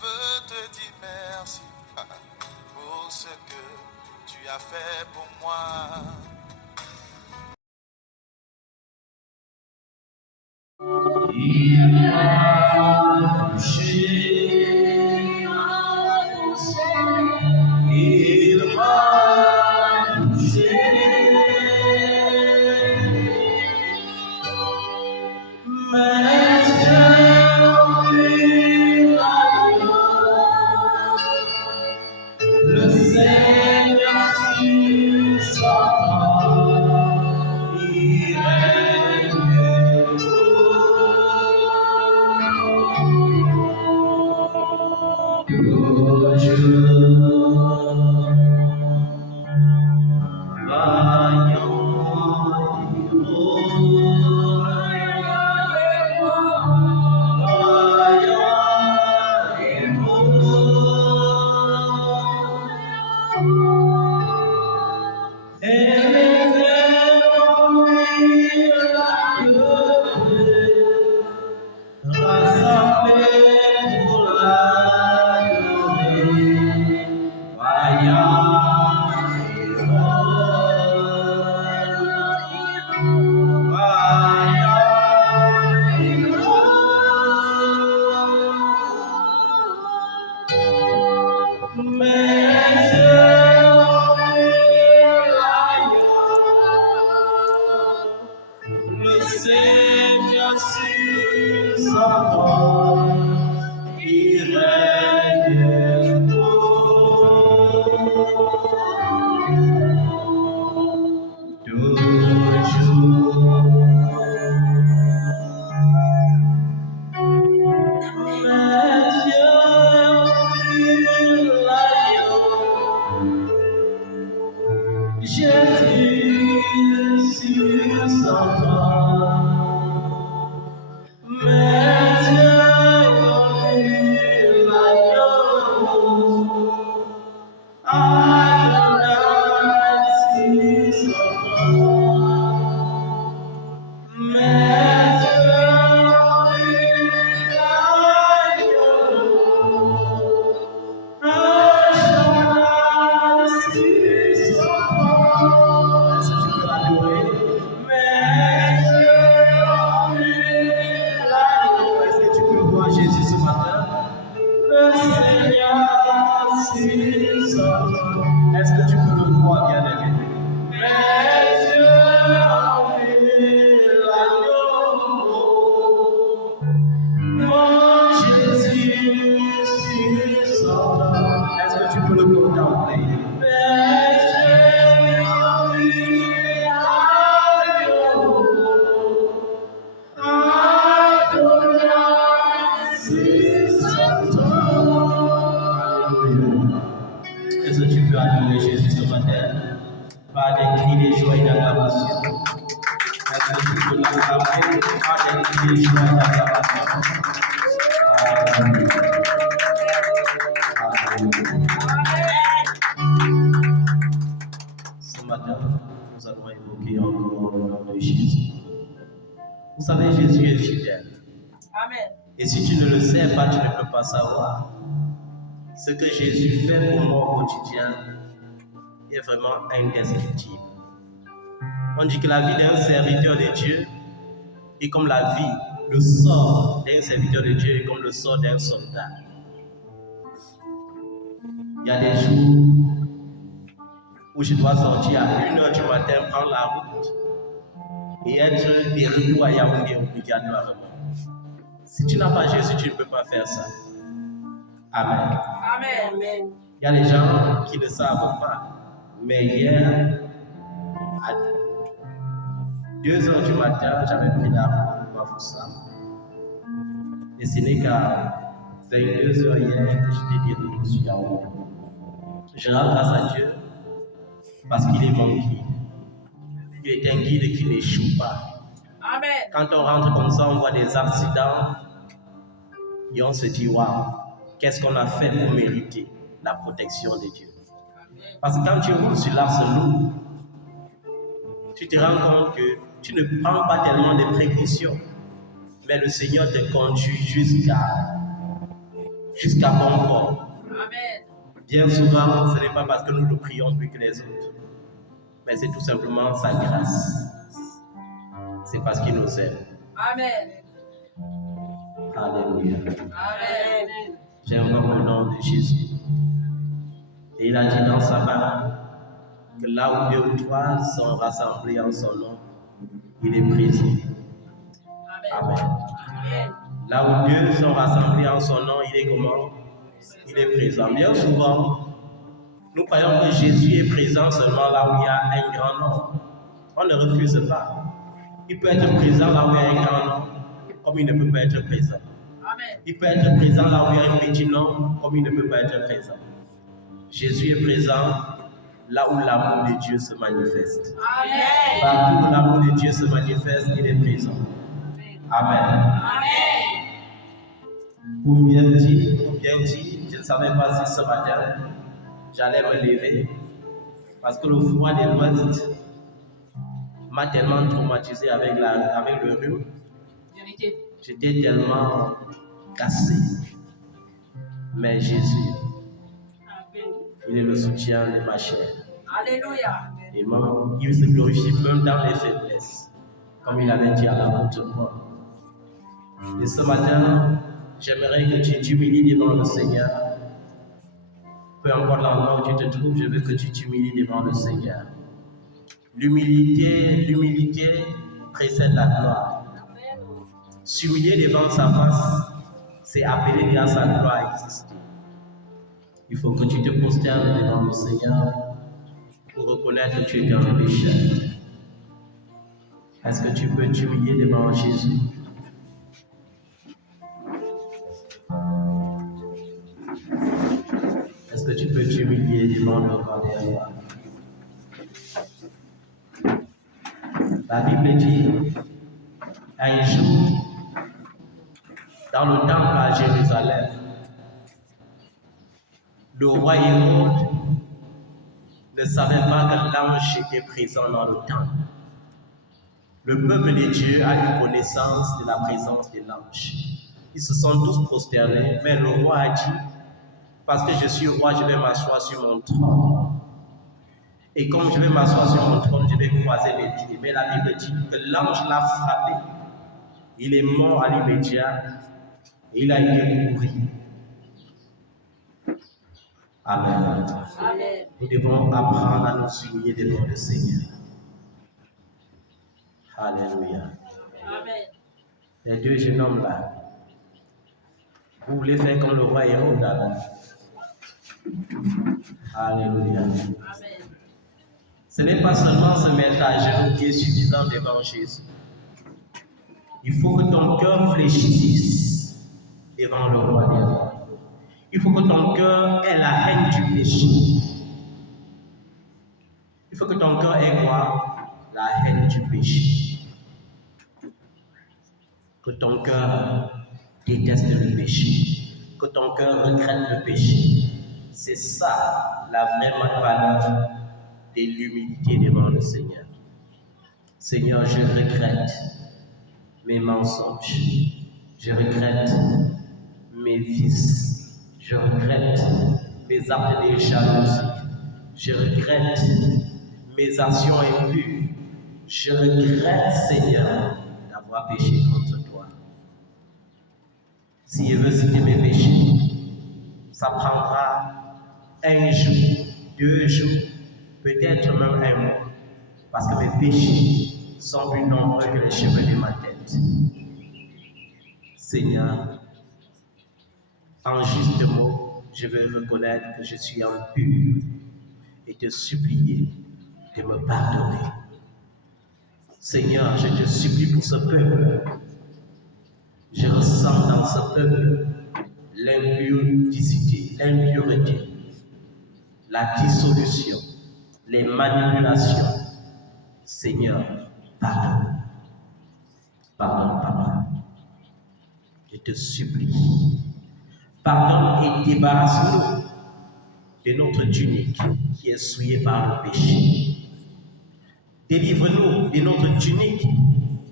veux te dire merci pour ce que tu as fait pour moi. Il m'a touché, il m'a touché, mais j'ai envie le Seigneur sur sa table, il règne toujours. Le Seigneur sur sa trône, il règne toujours. Jésus sur sa trône, mais l'agneau, Adonai sur sa trône, mais Jésus ce matin, le Seigneur sur sa trône. Est-ce que tu peux le voir, bien-aimé? Mais Dieu l'agneau, mon Jésus sur sa trône. Est-ce que tu peux le contempler? Mais Dieu l'agneau, est-ce que tu peux adorer Jésus ce matin par des cris de joie et d'acclamation? Est-ce que tu peux l'acclamer par des cris de joie et d'acclamation? Amen. Ce matin, nous allons évoquer encore le nom de Jésus. Vous savez, Jésus est fidèle. Amen. Et si tu ne le sais pas, tu ne peux pas savoir. Ce que Jésus fait pour moi au quotidien est vraiment indescriptible. On dit que la vie d'un serviteur de Dieu est comme la vie, le sort d'un serviteur de Dieu est comme le sort d'un soldat. Il y a des jours où je dois sortir à 1h du matin, prendre la route et être de retour à Yaoundé obligatoirement. Si tu n'as pas Jésus, tu ne peux pas faire ça. Amen. Amen. Il y a des gens qui ne savent pas. Mais hier, à 2h du matin, j'avais pris la route pour Bafoussam. Et ce n'est qu'à 22h hier que j'étais de retour sur Yaoundé. Je rends grâce à Dieu parce qu'il est mon guide. Il est un guide qui n'échoue pas. Amen. Quand on rentre comme ça, on voit des accidents et on se dit, waouh, qu'est-ce qu'on a fait pour mériter la protection de Dieu? Parce que quand tu roules sur l'axe lourd, tu te rends compte que tu ne prends pas tellement de précautions, mais le Seigneur te conduit jusqu'à jusqu'à bon port. Amen. Bien souvent, ce n'est pas parce que nous le prions plus que les autres, mais c'est tout simplement sa grâce. C'est parce qu'il nous aime. Amen. Alléluia. Amen. J'invoque le nom de Jésus. Et il a dit dans sa parole que là où 2 ou 3 sont rassemblés en son nom, il est présent. Amen. Amen. Là où 2 sont rassemblés en son nom, il est comment? Il est présent. Bien souvent, nous croyons que Jésus est présent seulement là où il y a un grand nombre. On ne refuse pas. Il peut être présent là où il y a un grand nombre, comme il ne peut pas être présent. Amen. Il peut être présent là où il y a un petit nombre, comme il ne peut pas être présent. Jésus est présent là où l'amour de Dieu se manifeste. Amen. Partout où l'amour de Dieu se manifeste, il est présent. Amen. Amen. Pour bien dire, je ne savais pas si ce matin, j'allais me lever. Parce que le froid de l'Ouest m'a tellement traumatisé avec le rhume. Vérité. J'étais tellement cassé. Mais Jésus, il est le soutien de ma chair. Alléluia. Et même, il se glorifie même dans les faiblesses, comme il avait dit à l'apôtre Paul. Et ce matin, j'aimerais que tu t'humilies devant le Seigneur. Peu importe l'endroit où tu te trouves, je veux que tu t'humilies devant le Seigneur. L'humilité précède la gloire. S'humilier devant sa face, c'est appeler bien sa gloire à exister. Il faut que tu te prosternes devant le Seigneur pour reconnaître que tu es un pécheur. Est-ce que tu peux t'humilier devant Jésus? Est-ce que tu peux t'humilier devant le roi des rois? La Bible dit, un jour, dans le temple à Jérusalem, le roi Hérode ne savait pas que l'ange était présent dans le temple. Le peuple de Dieu a eu connaissance de la présence de l'ange. Ils se sont tous prosternés, mais le roi a dit, parce que je suis roi, je vais m'asseoir sur mon trône. Et comme je vais m'asseoir sur mon trône, je vais croiser les pieds. Mais la Bible dit que l'ange l'a frappé. Il est mort à l'immédiat. Il a été pourri. Amen. Amen. Nous devons apprendre à nous humilier devant le Seigneur. Alléluia. Amen. Les 2 jeunes hommes là, vous voulez faire comme le roi Hérode là. Alléluia. Amen. Ce n'est pas seulement se mettre à genoux qui est suffisant devant Jésus. Il faut que ton cœur fléchisse devant le roi des rois. Il faut que ton cœur ait la haine du péché. Il faut que ton cœur ait quoi? La haine du péché. Que ton cœur déteste le péché. Que ton cœur regrette le péché. C'est ça la vraie valeur de l'humilité devant le Seigneur. Seigneur, je regrette mes mensonges. Je regrette mes vices. Je regrette mes actes de jalousie. Je regrette mes actions impures. Je regrette, Seigneur, d'avoir péché contre toi. Si je veux citer mes péchés, ça prendra 1 jour, 2 jours, peut-être même 1 mois, parce que mes péchés sont plus nombreux que les cheveux de ma tête. Seigneur, en juste mot, je veux reconnaître que je suis impur et te supplier de me pardonner. Seigneur, je te supplie pour ce peuple. Je ressens dans ce peuple l'impudicité, l'impureté, la dissolution, les manipulations. Seigneur, pardonne. Pardonne, Papa. Je te supplie. Pardonne et débarrasse-nous de notre tunique qui est souillée par le péché. Délivre-nous de notre tunique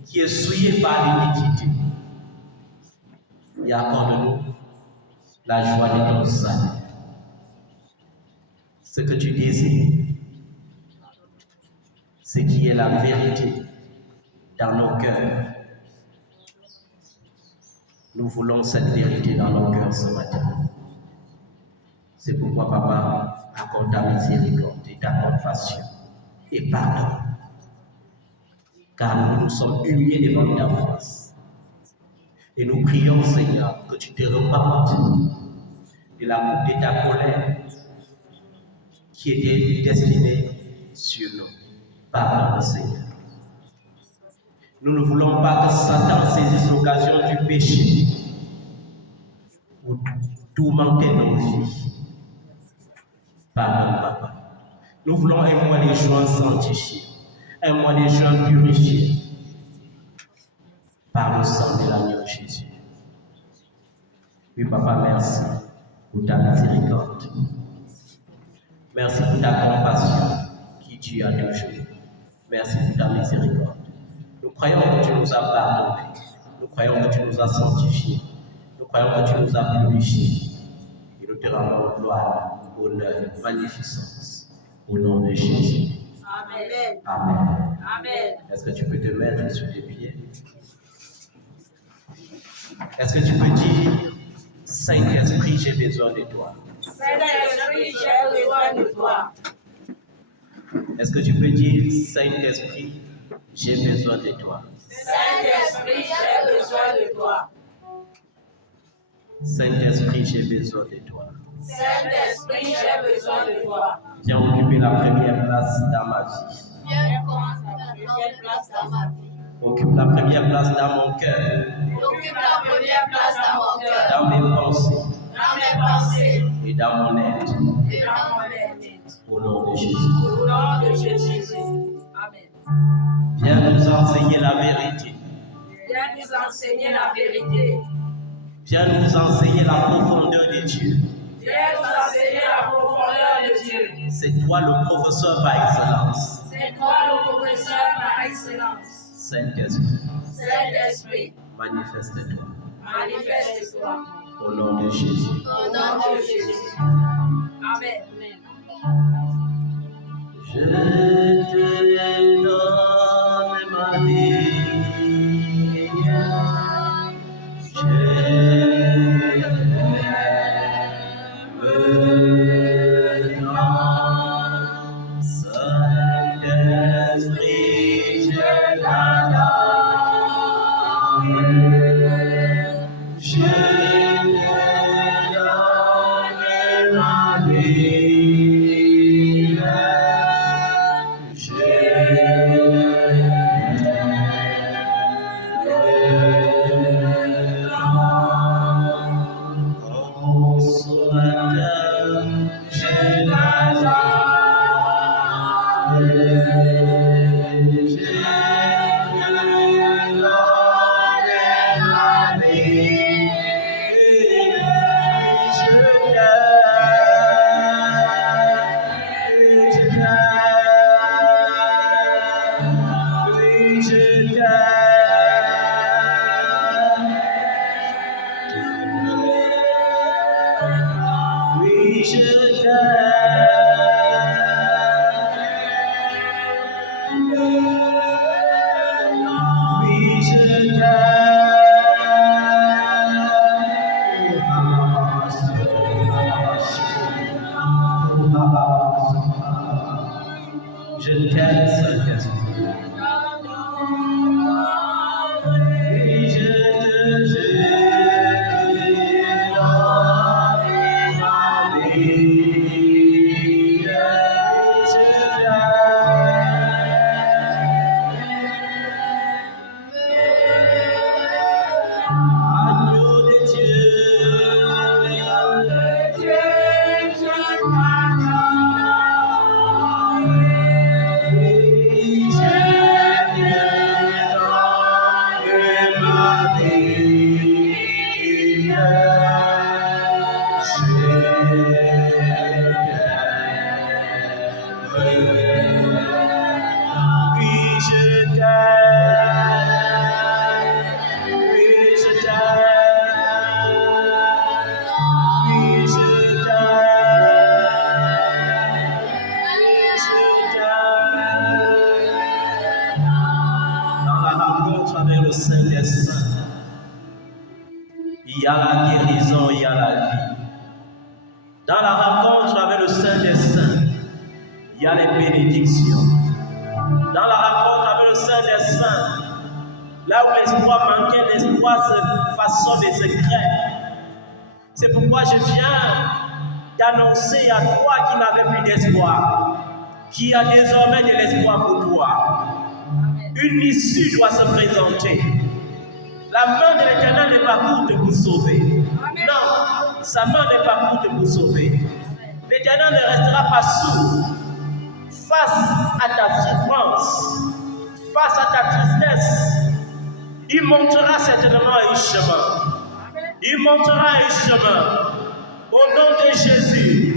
qui est souillée par l'iniquité. Et accorde-nous la joie de ton salut. Ce que tu désires, ce qui est la vérité dans nos cœurs. Nous voulons cette vérité dans nos cœurs ce matin. C'est pourquoi, Papa, accorde ta miséricorde et ta compassion et pardon. Car nous nous sommes humiliés devant ta face. Et nous prions, Seigneur, que tu te repentes de la coupe de ta colère qui était destinée sur nous. Pardon, Seigneur. Nous ne voulons pas que Satan saisisse l'occasion du péché pour tourmenter nos vies. Pardon, Papa. Nous voulons un mois de juin sanctifié, un mois de juin purifié par le sang de l'agneau Jésus. Oui, Papa, merci pour ta miséricorde. Merci pour ta compassion qui tue à toujours. Merci pour ta miséricorde. Nous croyons que tu nous as pardonnés. Nous croyons que tu nous as sanctifiés. Nous croyons que tu nous as purifiés. Et nous te rendons gloire, honneur, magnificence. Au nom de Jésus. Amen. Amen. Amen. Est-ce que tu peux te mettre sur tes pieds? Est-ce que tu peux dire, Saint-Esprit, j'ai besoin de toi? Saint-Esprit, j'ai besoin de toi. Est-ce que tu peux dire, Saint-Esprit, j'ai besoin de toi? Saint-Esprit, j'ai besoin de toi. Saint-Esprit, j'ai besoin de toi. Saint-Esprit, j'ai besoin de toi. Viens occuper la première place dans ma vie. Viens commencer la première place dans ma vie. Occupe la première place dans mon cœur, Occupe la première place dans mon cœur, dans mes pensées dans mes pensées et dans mon être. et dans mon être. Au nom de Jésus. Au nom de Jésus. Amen. Viens nous enseigner la vérité. Viens nous enseigner la vérité. Viens nous enseigner la profondeur de Dieu. Viens nous enseigner la profondeur de Dieu. C'est toi le professeur par excellence. C'est toi le professeur par excellence. Saint-Esprit, Saint-Esprit, manifeste-toi. manifeste-toi. Au nom de Jésus. Au nom de Jésus. Amen. Je te donne ma vie. Saint-Esprit, je t'adore. Je te donne ma vie. Consolateur, je t'adore. Je t'aime, Saint-Esprit. Oui, je donne ma vie. Je agneau de Dieu. Dans la rencontre avec le Saint des Saints, il y a les bénédictions. Dans la rencontre avec le Saint des Saints, là où l'espoir manquait, l'espoir se façonne et se crée. C'est pourquoi je viens d'annoncer à toi qui n'avais plus d'espoir, qu'il y a désormais de l'espoir pour toi. Une issue doit se présenter. La main de l'Éternel n'est pas courte pour sauver. Non, sa main n'est pas courte pour sauver. L'Éternel ne restera pas sourd face à ta souffrance, face à ta tristesse. Il montrera certainement un chemin. Il montrera un chemin. Au nom de Jésus,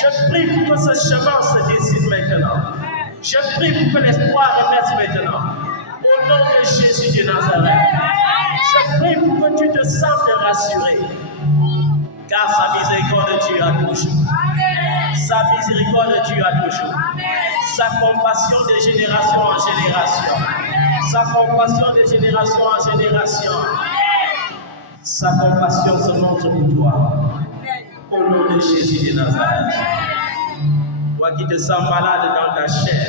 je prie pour que ce chemin se décide maintenant. Je prie pour que l'espoir renaisse maintenant. Au nom de Jésus de Nazareth. Je prie pour que tu te sentes rassuré. Car sa miséricorde de Dieu a toujours. Sa miséricorde de Dieu a toujours. Sa compassion de génération en génération. Sa compassion de génération en génération. Sa compassion se montre pour toi. Au nom de Jésus de Nazareth. Toi qui te sens malade dans ta chair,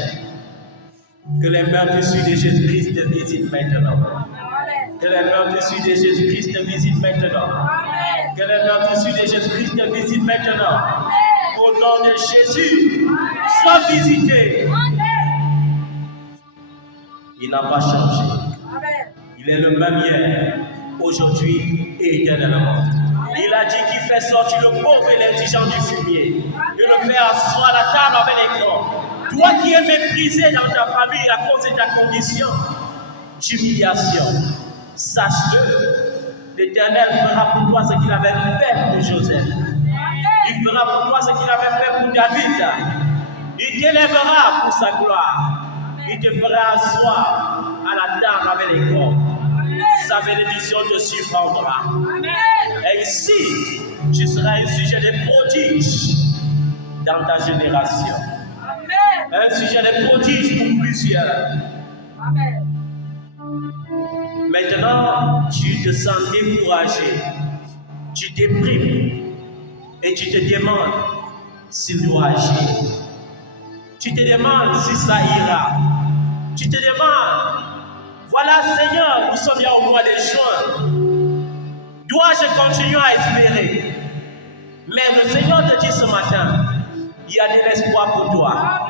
que les meurtrissures de Jésus-Christ te visitent maintenant. Que les meurtrissures de Jésus-Christ te visitent maintenant. Que les meurtrissures de Jésus-Christ te visitent maintenant. Au nom de Jésus, sois visité. Il n'a pas changé. Il est le même hier, aujourd'hui et éternellement. Il a dit qu'il fait sortir le pauvre et l'indigent du fumier et le fait asseoir à la table avec les grands. Toi qui es méprisé dans ta famille à cause de ta condition d'humiliation, sache-le, l'Éternel fera pour toi ce qu'il avait fait pour Joseph. Il fera pour toi ce qu'il avait fait pour David. Il t'élèvera pour sa gloire. Il te fera asseoir à la table avec les grands. Sa bénédiction te surprendra. Et ici, tu seras un sujet de prodige dans ta génération. Un sujet de prodige pour plusieurs. Maintenant, tu te sens découragé. Tu déprimes. Et tu te demandes s'il doit agir. Tu te demandes si ça ira. Tu te demandes, voilà Seigneur, nous sommes là au mois de juin. Dois-je continuer à espérer? Mais le Seigneur te dit ce matin, il y a de l'espoir pour toi.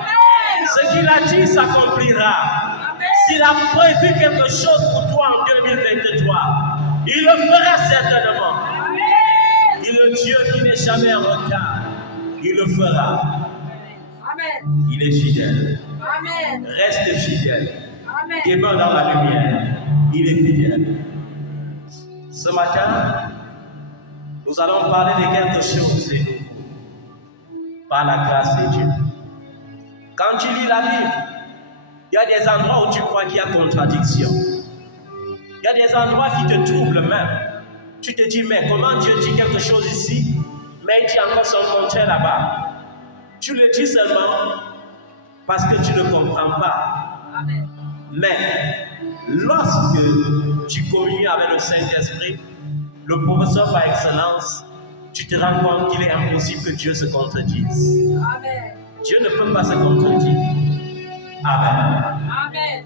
Ce qu'il a dit s'accomplira. S'il a prévu quelque chose pour toi en 2023, il le fera certainement. Il est le Dieu qui n'est jamais en retard. Il le fera. Amen. Il est fidèle. Amen. Reste fidèle. Amen. Demeure dans la lumière. Il est fidèle. Ce matin, nous allons parler de quelque chose de nouveau. Par la grâce de Dieu. Quand tu lis la Bible, il y a des endroits où tu crois qu'il y a contradiction. Il y a des endroits qui te troublent même. Tu te dis, mais comment Dieu dit quelque chose ici, mais il dit encore son contraire là-bas. Tu le dis seulement parce que tu ne comprends pas. Amen. Mais lorsque tu communies avec le Saint-Esprit, le professeur par excellence, tu te rends compte qu'il est impossible que Dieu se contredise. Amen. Dieu ne peut pas se contredire. Amen. Amen.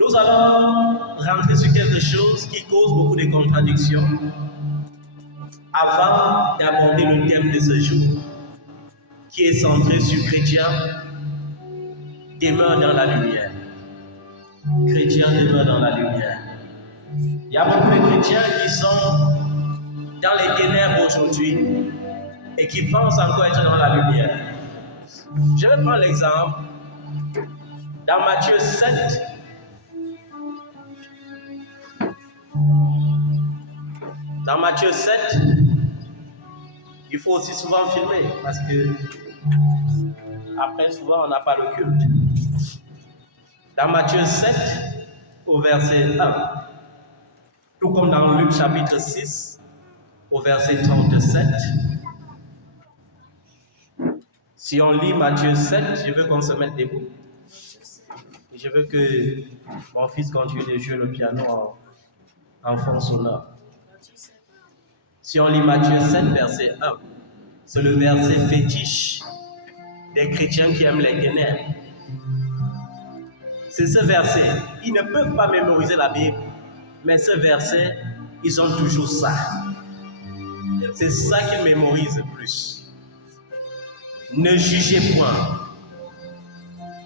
Nous allons rentrer sur quelque chose qui cause beaucoup de contradictions avant d'aborder le thème de ce jour, qui est centré sur chrétien demeure dans la lumière. Chrétien demeure dans la lumière. Il y a beaucoup de chrétiens qui sont dans les ténèbres aujourd'hui et qui pensent encore être dans la lumière. Je vais prendre l'exemple dans Matthieu 7. Dans Matthieu 7, il faut aussi souvent filmer parce que après souvent on n'a pas le culte. Dans Matthieu 7, au verset 1, tout comme dans Luc chapitre 6, au verset 37. Si on lit Matthieu 7, je veux qu'on se mette debout. Je veux que mon fils continue de jouer le piano en fond sonore. Si on lit Matthieu 7, verset 1, C'est le verset fétiche des chrétiens qui aiment les ténèbres. C'est ce verset. Ils ne peuvent pas mémoriser la Bible, mais ce verset, ils ont toujours ça. C'est ça qu'ils mémorisent le plus. Ne jugez point,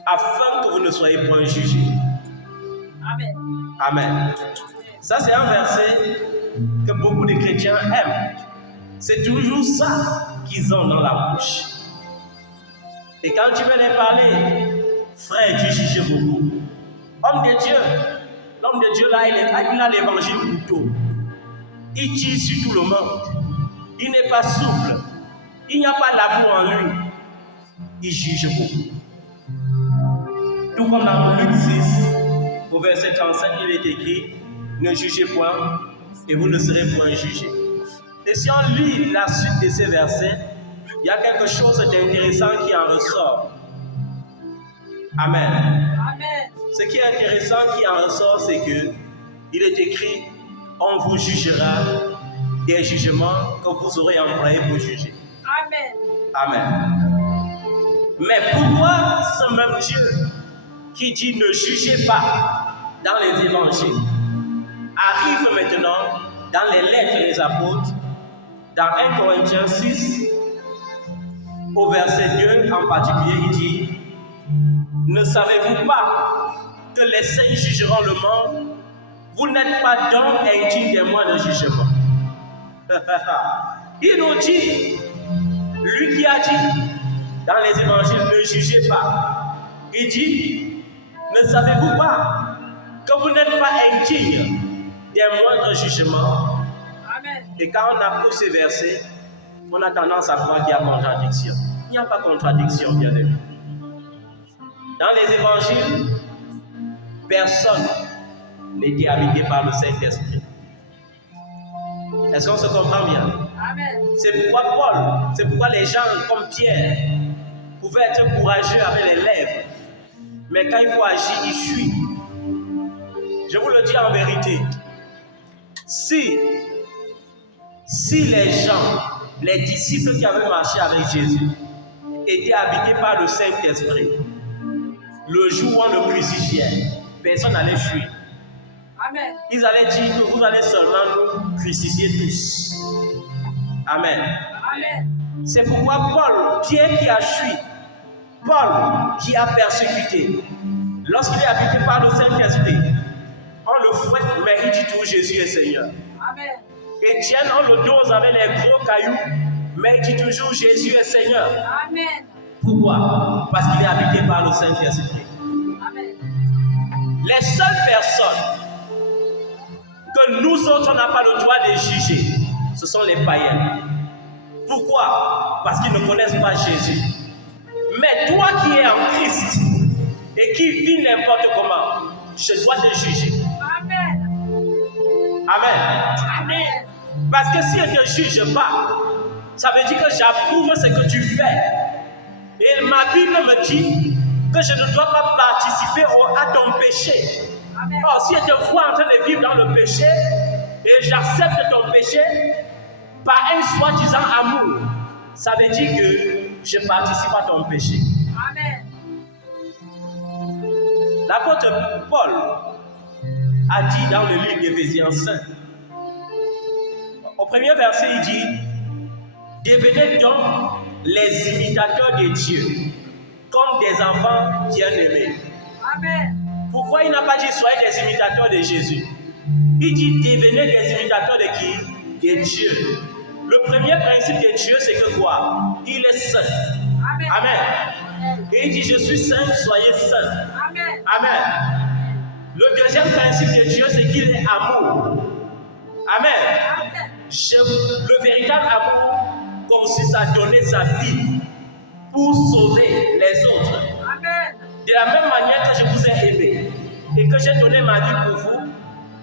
afin que vous ne soyez point jugés. Amen. Amen. Ça, c'est un verset que beaucoup de chrétiens aiment. C'est toujours ça qu'ils ont dans la bouche. Et quand tu veux les parler, frère, tu juges beaucoup. L'homme de Dieu là, il a l'évangile couteau. Il tire sur tout le monde. Il n'est pas souple. Il n'y a pas l'amour en lui. Il juge beaucoup. Tout comme dans Luc 6, au verset 37, il est écrit: ne jugez point et vous ne serez point jugés. Et si on lit la suite de ces versets, il y a quelque chose d'intéressant qui en ressort. Amen. Amen. Ce qui est intéressant qui en ressort, c'est que il est écrit: on vous jugera des jugements que vous aurez employés pour juger. Amen. Amen. Mais pourquoi ce même Dieu qui dit ne jugez pas dans les évangiles arrive maintenant dans les lettres des apôtres, dans 1 Corinthiens 6, au verset 2 en particulier, il dit: ne savez-vous pas que les saints jugeront le monde? Vous n'êtes pas donc indignes des mois de jugement. Il nous dit, lui qui a dit dans les évangiles, ne jugez pas. Il dit: ne savez-vous pas que vous n'êtes pas indignes des moindres jugements? Amen. Et quand on apprend ces versets, on a tendance à croire qu'il y a contradiction. Il n'y a pas contradiction, bien aimé. Dans les évangiles, personne n'était habité par le Saint-Esprit. Est-ce qu'on se comprend bien? Amen. C'est pourquoi les gens comme Pierre pouvaient être courageux avec les lèvres, mais quand il faut agir, ils fuient. Je vous le dis en vérité, si les gens, les disciples qui avaient marché avec Jésus, étaient habités par le Saint-Esprit, le jour où on le crucifiait, personne n'allait fuir. Amen. Ils allaient dire que vous allez seulement nous crucifier tous. Amen. Amen. C'est pourquoi Pierre qui a fui, Paul qui a persécuté, lorsqu'il est habité par le Saint-Esprit, on le fouette, mais il dit toujours Jésus est Seigneur. Amen. Étienne, on le dose avec les gros cailloux, mais il dit toujours Jésus est Seigneur. Amen. Pourquoi? Parce qu'il est habité par le Saint-Esprit. Amen. Les seules personnes que nous autres, on n'a pas le droit de juger, ce sont les païens. Pourquoi? Parce qu'ils ne connaissent pas Jésus. Mais toi qui es en Christ et qui vis n'importe comment, je dois te juger. Amen. Amen. Amen. Parce que si je ne te juge pas, ça veut dire que j'approuve ce que tu fais. Et ma Bible me dit que je ne dois pas participer à ton péché. Amen. Or, si je te vois en train de vivre dans le péché et j'accepte ton péché par un soi-disant amour, ça veut dire que je participe à ton péché. Amen. L'apôtre Paul a dit dans le livre d'Éphésiens 5, au premier verset, il dit: devenez donc les imitateurs de Dieu, comme des enfants bien-aimés. Amen. Pourquoi il n'a pas dit soyez des imitateurs de Jésus? Il dit devenez des imitateurs de qui? De Dieu. Le premier principe de Dieu, c'est que quoi? Il est saint. Amen. Amen. Et il dit je suis saint, soyez saints. Amen. Amen. Le deuxième principe de Dieu, c'est qu'il est amour. Amen. Amen. Le véritable amour consiste à donner sa vie pour sauver les autres. Amen. De la même manière que je vous ai aimé et que j'ai donné ma vie pour vous,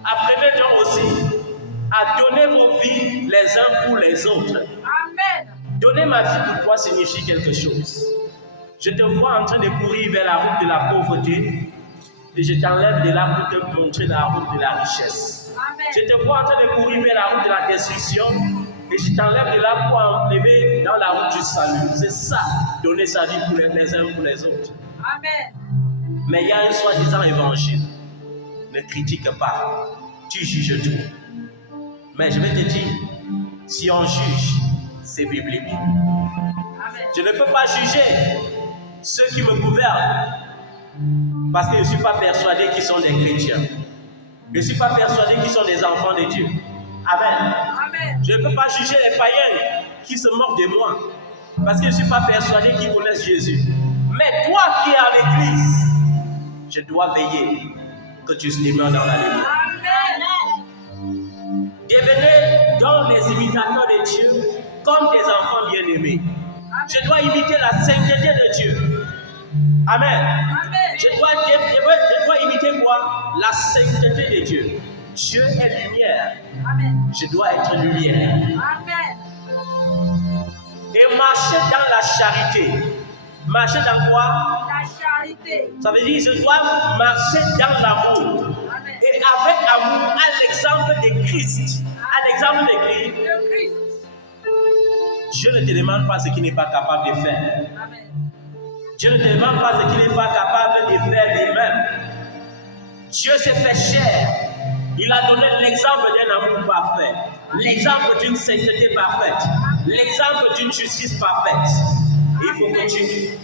apprenez donc aussi à donner vos vies les uns pour les autres. Amen. Donner ma vie pour toi signifie quelque chose. Je te vois en train de courir vers la route de la pauvreté et je t'enlève de là pour te montrer la route de la richesse. Amen. Je te vois en train de courir vers la route de la destruction et je t'enlève de là pour enlever dans la route salut. C'est ça, donner sa vie pour les uns pour les autres. Amen. Mais il y a un soi-disant évangile. Ne critique pas. Tu juges tout. Mais je vais te dire, si on juge, c'est biblique. Amen. Je ne peux pas juger ceux qui me gouvernent parce que je ne suis pas persuadé qu'ils sont des chrétiens. Je ne suis pas persuadé qu'ils sont des enfants de Dieu. Amen. Amen. Je ne peux pas juger les païens qui se moquent de moi parce que je ne suis pas persuadé qu'ils connaissent Jésus. Mais toi qui es à l'église, je dois veiller que tu demeures dans la lumière. Amen. Devenez donc les imitateurs de Dieu comme des enfants bien-aimés. Je dois imiter la sainteté de Dieu. Amen. Amen. Je dois imiter quoi? La sainteté de Dieu. Dieu est lumière. Amen. Je dois être lumière. Amen. Et marcher dans la charité. Marcher dans quoi? La charité. Ça veut dire je dois marcher dans l'amour. Amen. Et avec amour, à l'exemple de Christ. À l'exemple de Christ. Le Christ. Dieu ne te demande pas ce qu'il n'est pas capable de faire. Amen. Dieu ne te demande pas ce qu'il n'est pas capable de faire lui-même. Dieu s'est fait chair. Il a donné l'exemple d'un amour parfait, l'exemple d'une sainteté parfaite, l'exemple d'une justice parfaite. Il faut que tu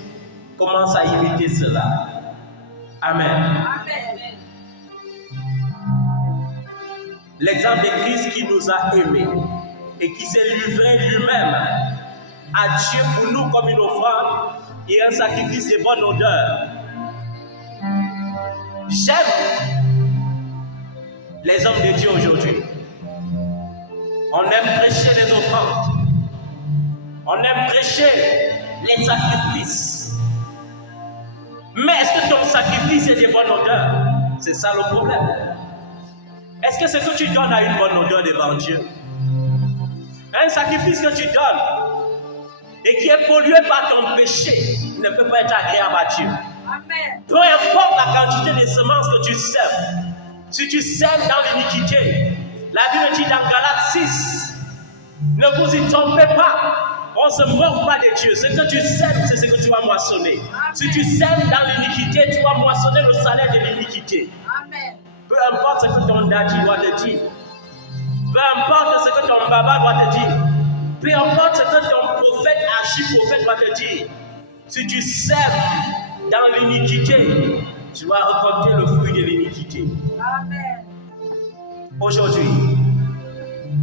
commences à imiter cela. Amen. Amen. L'exemple de Christ qui nous a aimés et qui s'est livré lui-même à Dieu pour nous comme une offrande et un sacrifice de bonne odeur. J'aime les hommes de Dieu aujourd'hui. On aime prêcher les offrandes. On aime prêcher les sacrifices. Mais est-ce que ton sacrifice est de bonne odeur? C'est ça le problème. Est-ce que ce que tu donnes a une bonne odeur devant Dieu? Un sacrifice que tu donnes et qui est pollué par ton péché ne peut pas être agréable à Dieu. Amen. Peu importe la quantité de semences que tu sèmes, si tu sèmes dans l'iniquité, la Bible dit dans Galates 6, ne vous y trompez pas, on ne se moque pas de Dieu. Ce que tu sèmes, c'est ce que tu vas moissonner. Amen. Si tu sèmes dans l'iniquité, tu vas moissonner le salaire de l'iniquité. Amen. Peu importe ce que ton daddy doit te dire, peu importe ce que ton baba doit te dire, peu importe ce que ton prophète, archi-prophète doit te dire, si tu sèmes dans l'iniquité, tu vas récolter le fruit de l'iniquité. Amen. Aujourd'hui,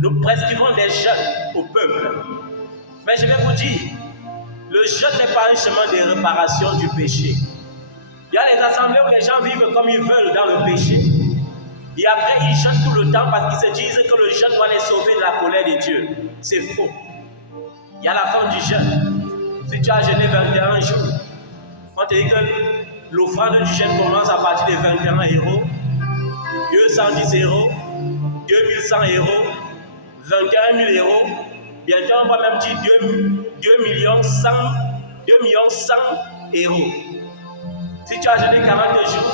nous prescrivons des jeûnes au peuple. Mais je vais vous dire, le jeûne n'est pas un chemin de réparation du péché. Il y a des assemblées où les gens vivent comme ils veulent dans le péché. Et après, ils jeûnent tout le temps parce qu'ils se disent que le jeûne doit les sauver de la colère de Dieu. C'est faux. Il y a la fin du jeûne. Si tu as jeûné 21 jours, on te dit que l'offrande du jeûne commence à partir de 21 €, 210 €, 2100 €, 21 000 €. Bientôt, on va même dire 2 100 000 €. Si tu as jeûné 40 jours,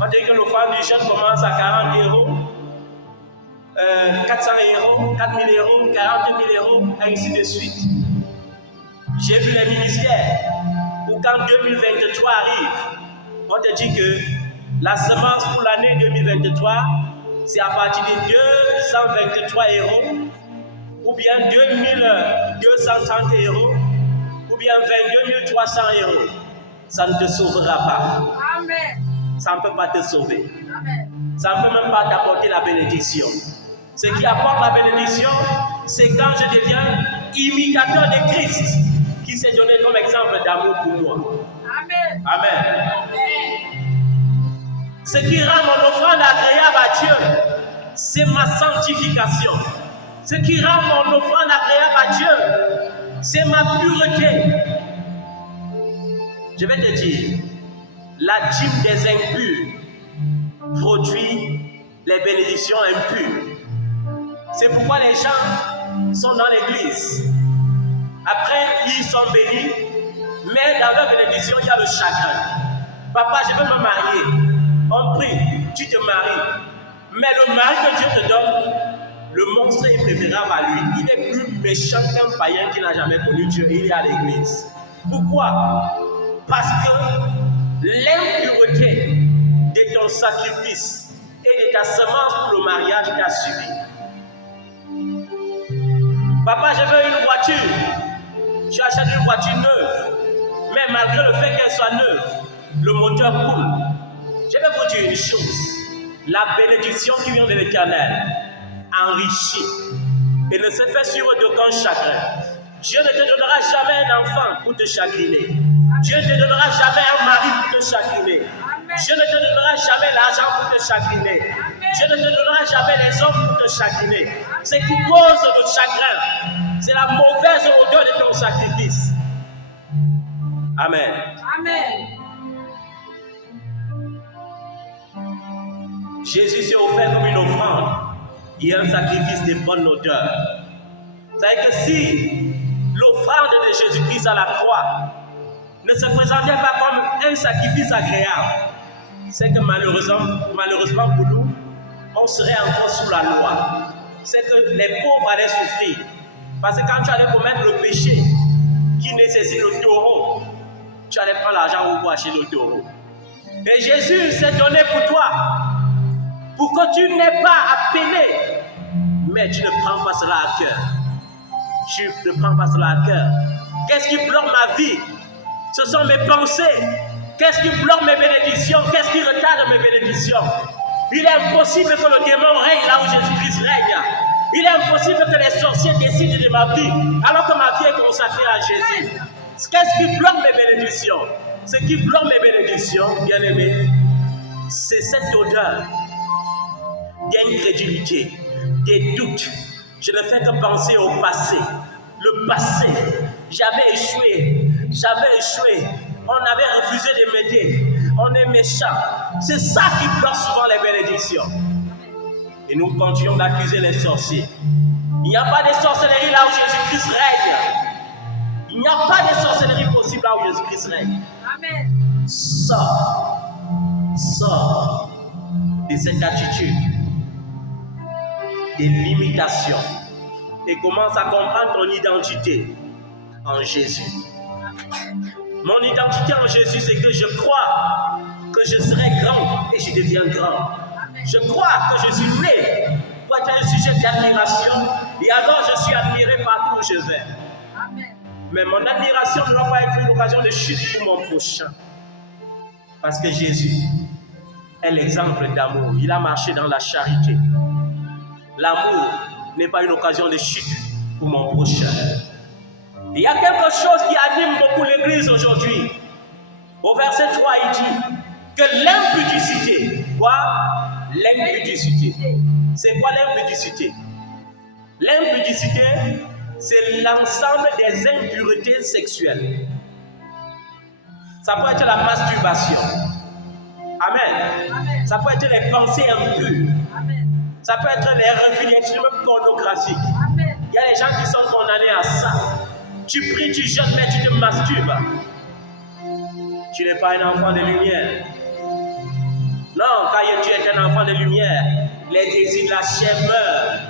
on dit que l'offrande du jeûne commence à 40 €, 400 €, 4 000 €, 40 000 €, et ainsi de suite. J'ai vu les ministères où quand 2023 arrive, on te dit que la semence pour l'année 2023, c'est à partir de 223 €, ou bien 2230 €, ou bien 22 300 €. Ça ne te sauvera pas. Amen. Ça ne peut pas te sauver. Amen. Ça ne peut même pas t'apporter la bénédiction. Ce qui apporte la bénédiction, c'est quand je deviens imitateur de Christ, qui s'est donné comme exemple d'amour pour moi. Amen. Amen. Ce qui rend mon offrande agréable à Dieu, c'est ma sanctification. Ce qui rend mon offrande agréable à Dieu, c'est ma pureté. Je vais te dire, la dîme des impurs produit les bénédictions impures. C'est pourquoi les gens sont dans l'église. Après, ils sont bénis, mais dans leur bénédiction, il y a le chagrin. Papa, je veux me marier. On prie, tu te maries. Mais le mari que Dieu te donne, le monstre est préférable à lui. Il est plus méchant qu'un païen qui n'a jamais connu Dieu. Il est à l'église. Pourquoi? Parce que l'impureté de ton sacrifice et de ta semence pour le mariage t'a suivi. Papa, je veux une voiture. Tu achètes une voiture neuve. Mais malgré le fait qu'elle soit neuve, le moteur coule. Je vais vous dire une chose. La bénédiction qui vient de l'Éternel enrichit et ne se fait sur d'aucun chagrin. Dieu ne te donnera jamais un enfant pour te chagriner. Dieu ne te donnera jamais un mari pour te chagriner. Dieu ne te donnera jamais l'argent pour te chagriner. Dieu ne te donnera jamais les hommes pour te chagriner. Ce qui cause le chagrin, c'est la mauvaise odeur de ton sacrifice. Amen. Amen. Jésus s'est offert comme une offrande et un sacrifice de bonne odeur. C'est-à-dire que si l'offrande de Jésus-Christ à la croix ne se présentait pas comme un sacrifice agréable, c'est que malheureusement pour nous, on serait encore sous la loi. C'est que les pauvres allaient souffrir. Parce que quand tu allais commettre le péché qui nécessite le taureau, tu allais prendre l'argent pour acheter le taureau. Et Jésus s'est donné pour toi, pour que tu n'aies pas à peiner. Mais tu ne prends pas cela à cœur. Tu ne prends pas cela à cœur. Qu'est-ce qui bloque ma vie? Ce sont mes pensées. Qu'est-ce qui bloque mes bénédictions? Qu'est-ce qui retarde mes bénédictions? Il est impossible que le démon règne là où Jésus-Christ règne. Il est impossible que les sorciers décident de ma vie alors que ma vie est consacrée à Jésus. Qu'est-ce qui bloque mes bénédictions? Ce qui bloque mes bénédictions, bien aimé, c'est cette odeur d'incrédulité, des doutes. Je ne fais que penser au passé. Le passé, j'avais échoué. On avait refusé de m'aider. On est méchant. C'est ça qui bloque souvent les bénédictions. Et nous continuons d'accuser les sorciers. Il n'y a pas de sorcellerie là où Jésus-Christ règne. Il n'y a pas de sorcellerie possible là où Jésus-Christ règne. Amen. Sors de cette attitude de limitation et commence à comprendre ton identité en Jésus. Mon identité en Jésus, c'est que je crois que je serai grand et je deviens grand. Je crois que je suis né pour être un sujet d'admiration et alors je suis admiré partout où je vais. Amen. Mais mon admiration ne doit pas être une occasion de chute pour mon prochain. Parce que Jésus est l'exemple d'amour. Il a marché dans la charité. L'amour n'est pas une occasion de chute pour mon prochain. Il y a quelque chose qui anime beaucoup l'Église aujourd'hui. Au verset 3, il dit que l'impudicité, quoi? L'impudicité. C'est quoi l'impudicité? L'impudicité, c'est l'ensemble des impuretés sexuelles. Ça peut être la masturbation. Amen. Amen. Ça peut être les pensées impures. Amen. Ça peut être les revues, les films pornographiques. Amen. Il y a des gens qui sont condamnés à ça. Tu pries, tu jeûnes, mais tu te masturbes. Tu n'es pas un enfant de lumière. Non, quand tu es un enfant de lumière, les désirs de la chair meurent.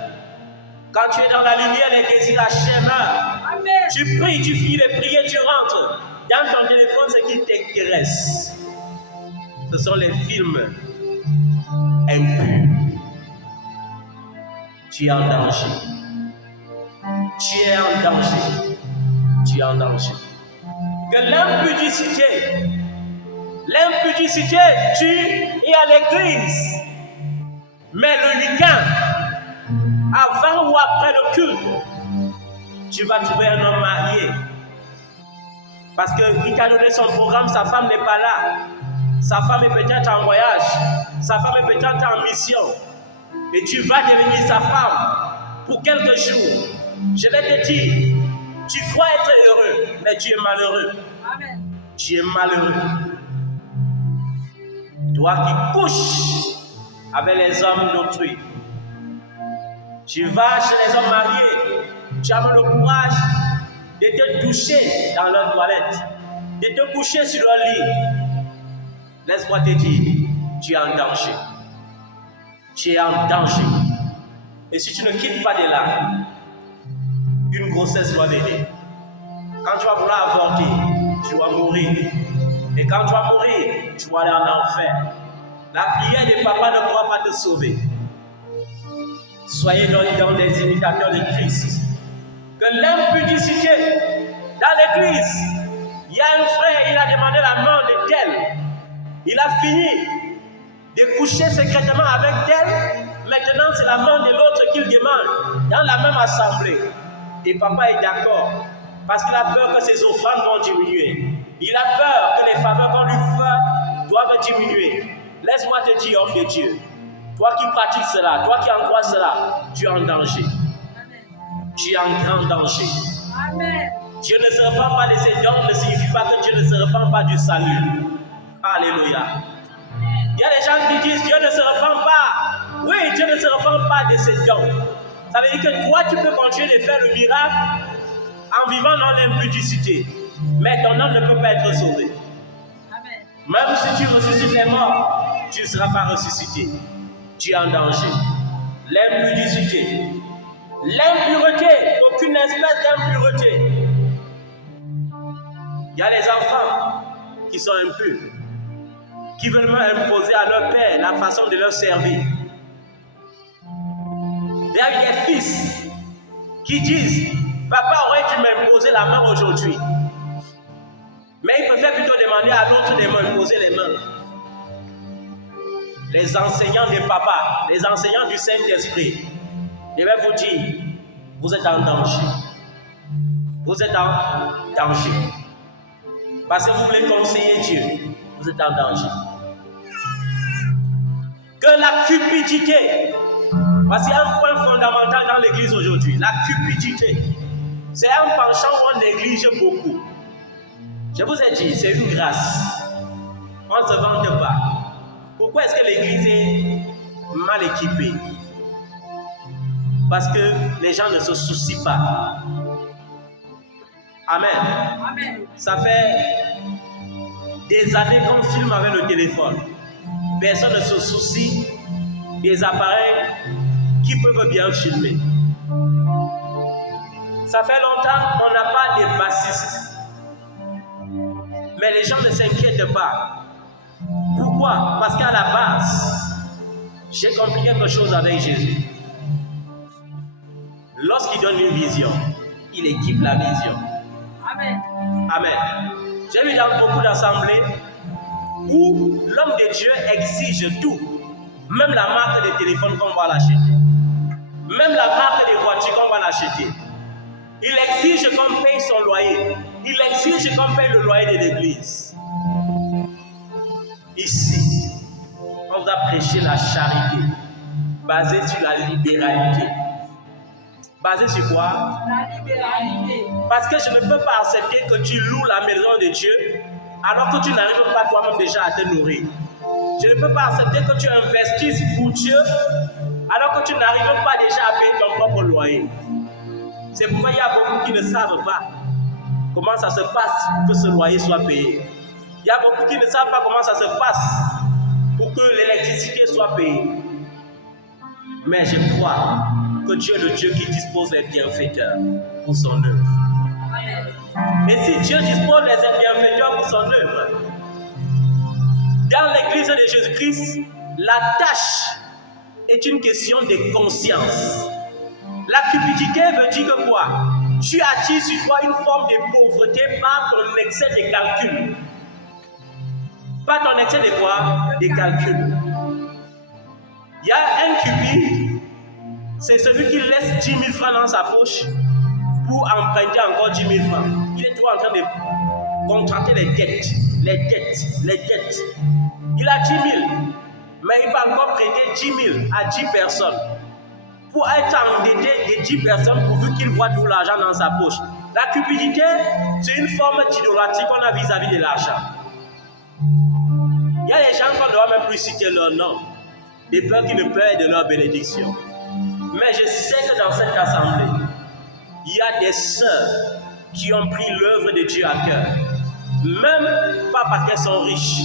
Quand tu es dans la lumière, les désirs de la chair meurent. Amen. Tu pries, tu finis de prier, tu rentres. Dans ton téléphone, ce qui t'intéresse, ce sont les films impurs. Tu es en danger. Tu es en danger. Tu es en danger. Que l'impudicité, tu es à l'église. Mais le week-end, avant ou après le culte, tu vas trouver un homme marié. Parce qu'il t'a donné son programme, sa femme n'est pas là. Sa femme est peut-être en voyage. Sa femme est peut-être en mission. Et tu vas devenir sa femme pour quelques jours. Je vais te dire, tu crois être heureux, mais tu es malheureux. Amen. Tu es malheureux. Toi qui couches avec les hommes d'autrui. Tu vas chez les hommes mariés. Tu as le courage de te toucher dans leur toilette, de te coucher sur leur lit. Laisse-moi te dire, tu es en danger. Tu es en danger. Et si tu ne quittes pas de là, une grossesse va venir. Quand tu vas vouloir avorter, tu vas mourir. Et quand tu vas mourir, tu vas aller en enfer. La prière des papas ne pourra pas te sauver. Soyez donc des imitateurs de Christ. Que l'impudicité dans l'église, il y a un frère, il a demandé la main de tel. Il a fini de coucher secrètement avec tel. Maintenant, c'est la main de l'autre qu'il demande dans la même assemblée. Et papa est d'accord parce qu'il a peur que ses offrandes vont diminuer. Il a peur que les faveurs qu'on lui fait doivent diminuer. Laisse-moi te dire, homme de Dieu, toi qui pratiques cela, toi qui encourages cela, tu es en danger. Amen. Tu es en grand danger. Amen. Dieu ne se repent pas de ses dons ne signifie pas que Dieu ne se repent pas du salut. Alléluia. Il y a des gens qui disent Dieu ne se repent pas. Oui, Dieu ne se repent pas de ses dons. Ça veut dire que toi, tu peux continuer de faire le miracle en vivant dans l'impudicité. Mais ton âme ne peut pas être sauvé. Amen. Même si tu ressuscites les morts, tu ne seras pas ressuscité. Tu es en danger. L'impudicité. L'impureté. Aucune espèce d'impureté. Il y a les enfants qui sont impurs, qui veulent imposer à leur père la façon de leur servir. Il y a des fils qui disent papa aurait dû m'imposer la main aujourd'hui. Mais il préfère plutôt demander à l'autre de m'imposer les mains. Les enseignants de papa, les enseignants du Saint-Esprit, je vais vous dire, vous êtes en danger. Vous êtes en danger. Parce que vous voulez conseiller Dieu, vous êtes en danger. Que la cupidité, parce qu'il y a un point fondamental dans l'église aujourd'hui, la cupidité, c'est un penchant qu'on néglige beaucoup. Je vous ai dit, c'est une grâce. On ne se vante pas. Pourquoi est-ce que l'église est mal équipée? Parce que les gens ne se soucient pas. Amen. Amen. Ça fait des années qu'on filme avec le téléphone. Personne ne se soucie des appareils qui peuvent bien filmer. Ça fait longtemps qu'on n'a pas de bassistes. Mais les gens ne s'inquiètent pas. Pourquoi? Parce qu'à la base, j'ai compris quelque chose avec Jésus. Lorsqu'il donne une vision, il équipe la vision. Amen. Amen. J'ai vu dans beaucoup d'assemblées où l'homme de Dieu exige tout. Même la marque de téléphone qu'on va l'acheter. Même la marque de voiture qu'on va l'acheter. Il exige qu'on paye son loyer. Il exige qu'on paye le loyer de l'église. Ici, on vous a prêché la charité basée sur la libéralité. Basée sur quoi? La libéralité. Parce que je ne peux pas accepter que tu loues la maison de Dieu alors que tu n'arrives pas toi-même déjà à te nourrir. Je ne peux pas accepter que tu investisses pour Dieu alors que tu n'arrives pas déjà à payer ton propre loyer. C'est pourquoi il y a beaucoup qui ne savent pas comment ça se passe pour que ce loyer soit payé. Il y a beaucoup qui ne savent pas comment ça se passe pour que l'électricité soit payée. Mais je crois que Dieu est le Dieu qui dispose des bienfaiteurs pour son œuvre. Et si Dieu dispose des bienfaiteurs pour son œuvre, dans l'église de Jésus-Christ, la tâche est une question de conscience. La cupidité veut dire que quoi? Tu attires sur toi une forme de pauvreté par ton excès de calcul. Pas ton excès de quoi? De calcul. Il y a un cupide, c'est celui qui laisse 10 000 francs dans sa poche pour emprunter encore 10 000 francs. Il est toujours en train de contracter les dettes. Il a 10 000, mais il va encore prêter 10 000 à 10 personnes. Pour être endetté de 10 personnes pourvu qu'il voit tout l'argent dans sa poche. La cupidité, c'est une forme d'idolâtrie qu'on a vis-à-vis de l'argent. Il y a des gens qu'on ne doit même plus citer leur nom, de peur qu'ils ne perdent de leur bénédiction. Mais je sais que dans cette assemblée, il y a des sœurs qui ont pris l'œuvre de Dieu à cœur. Même pas parce qu'elles sont riches.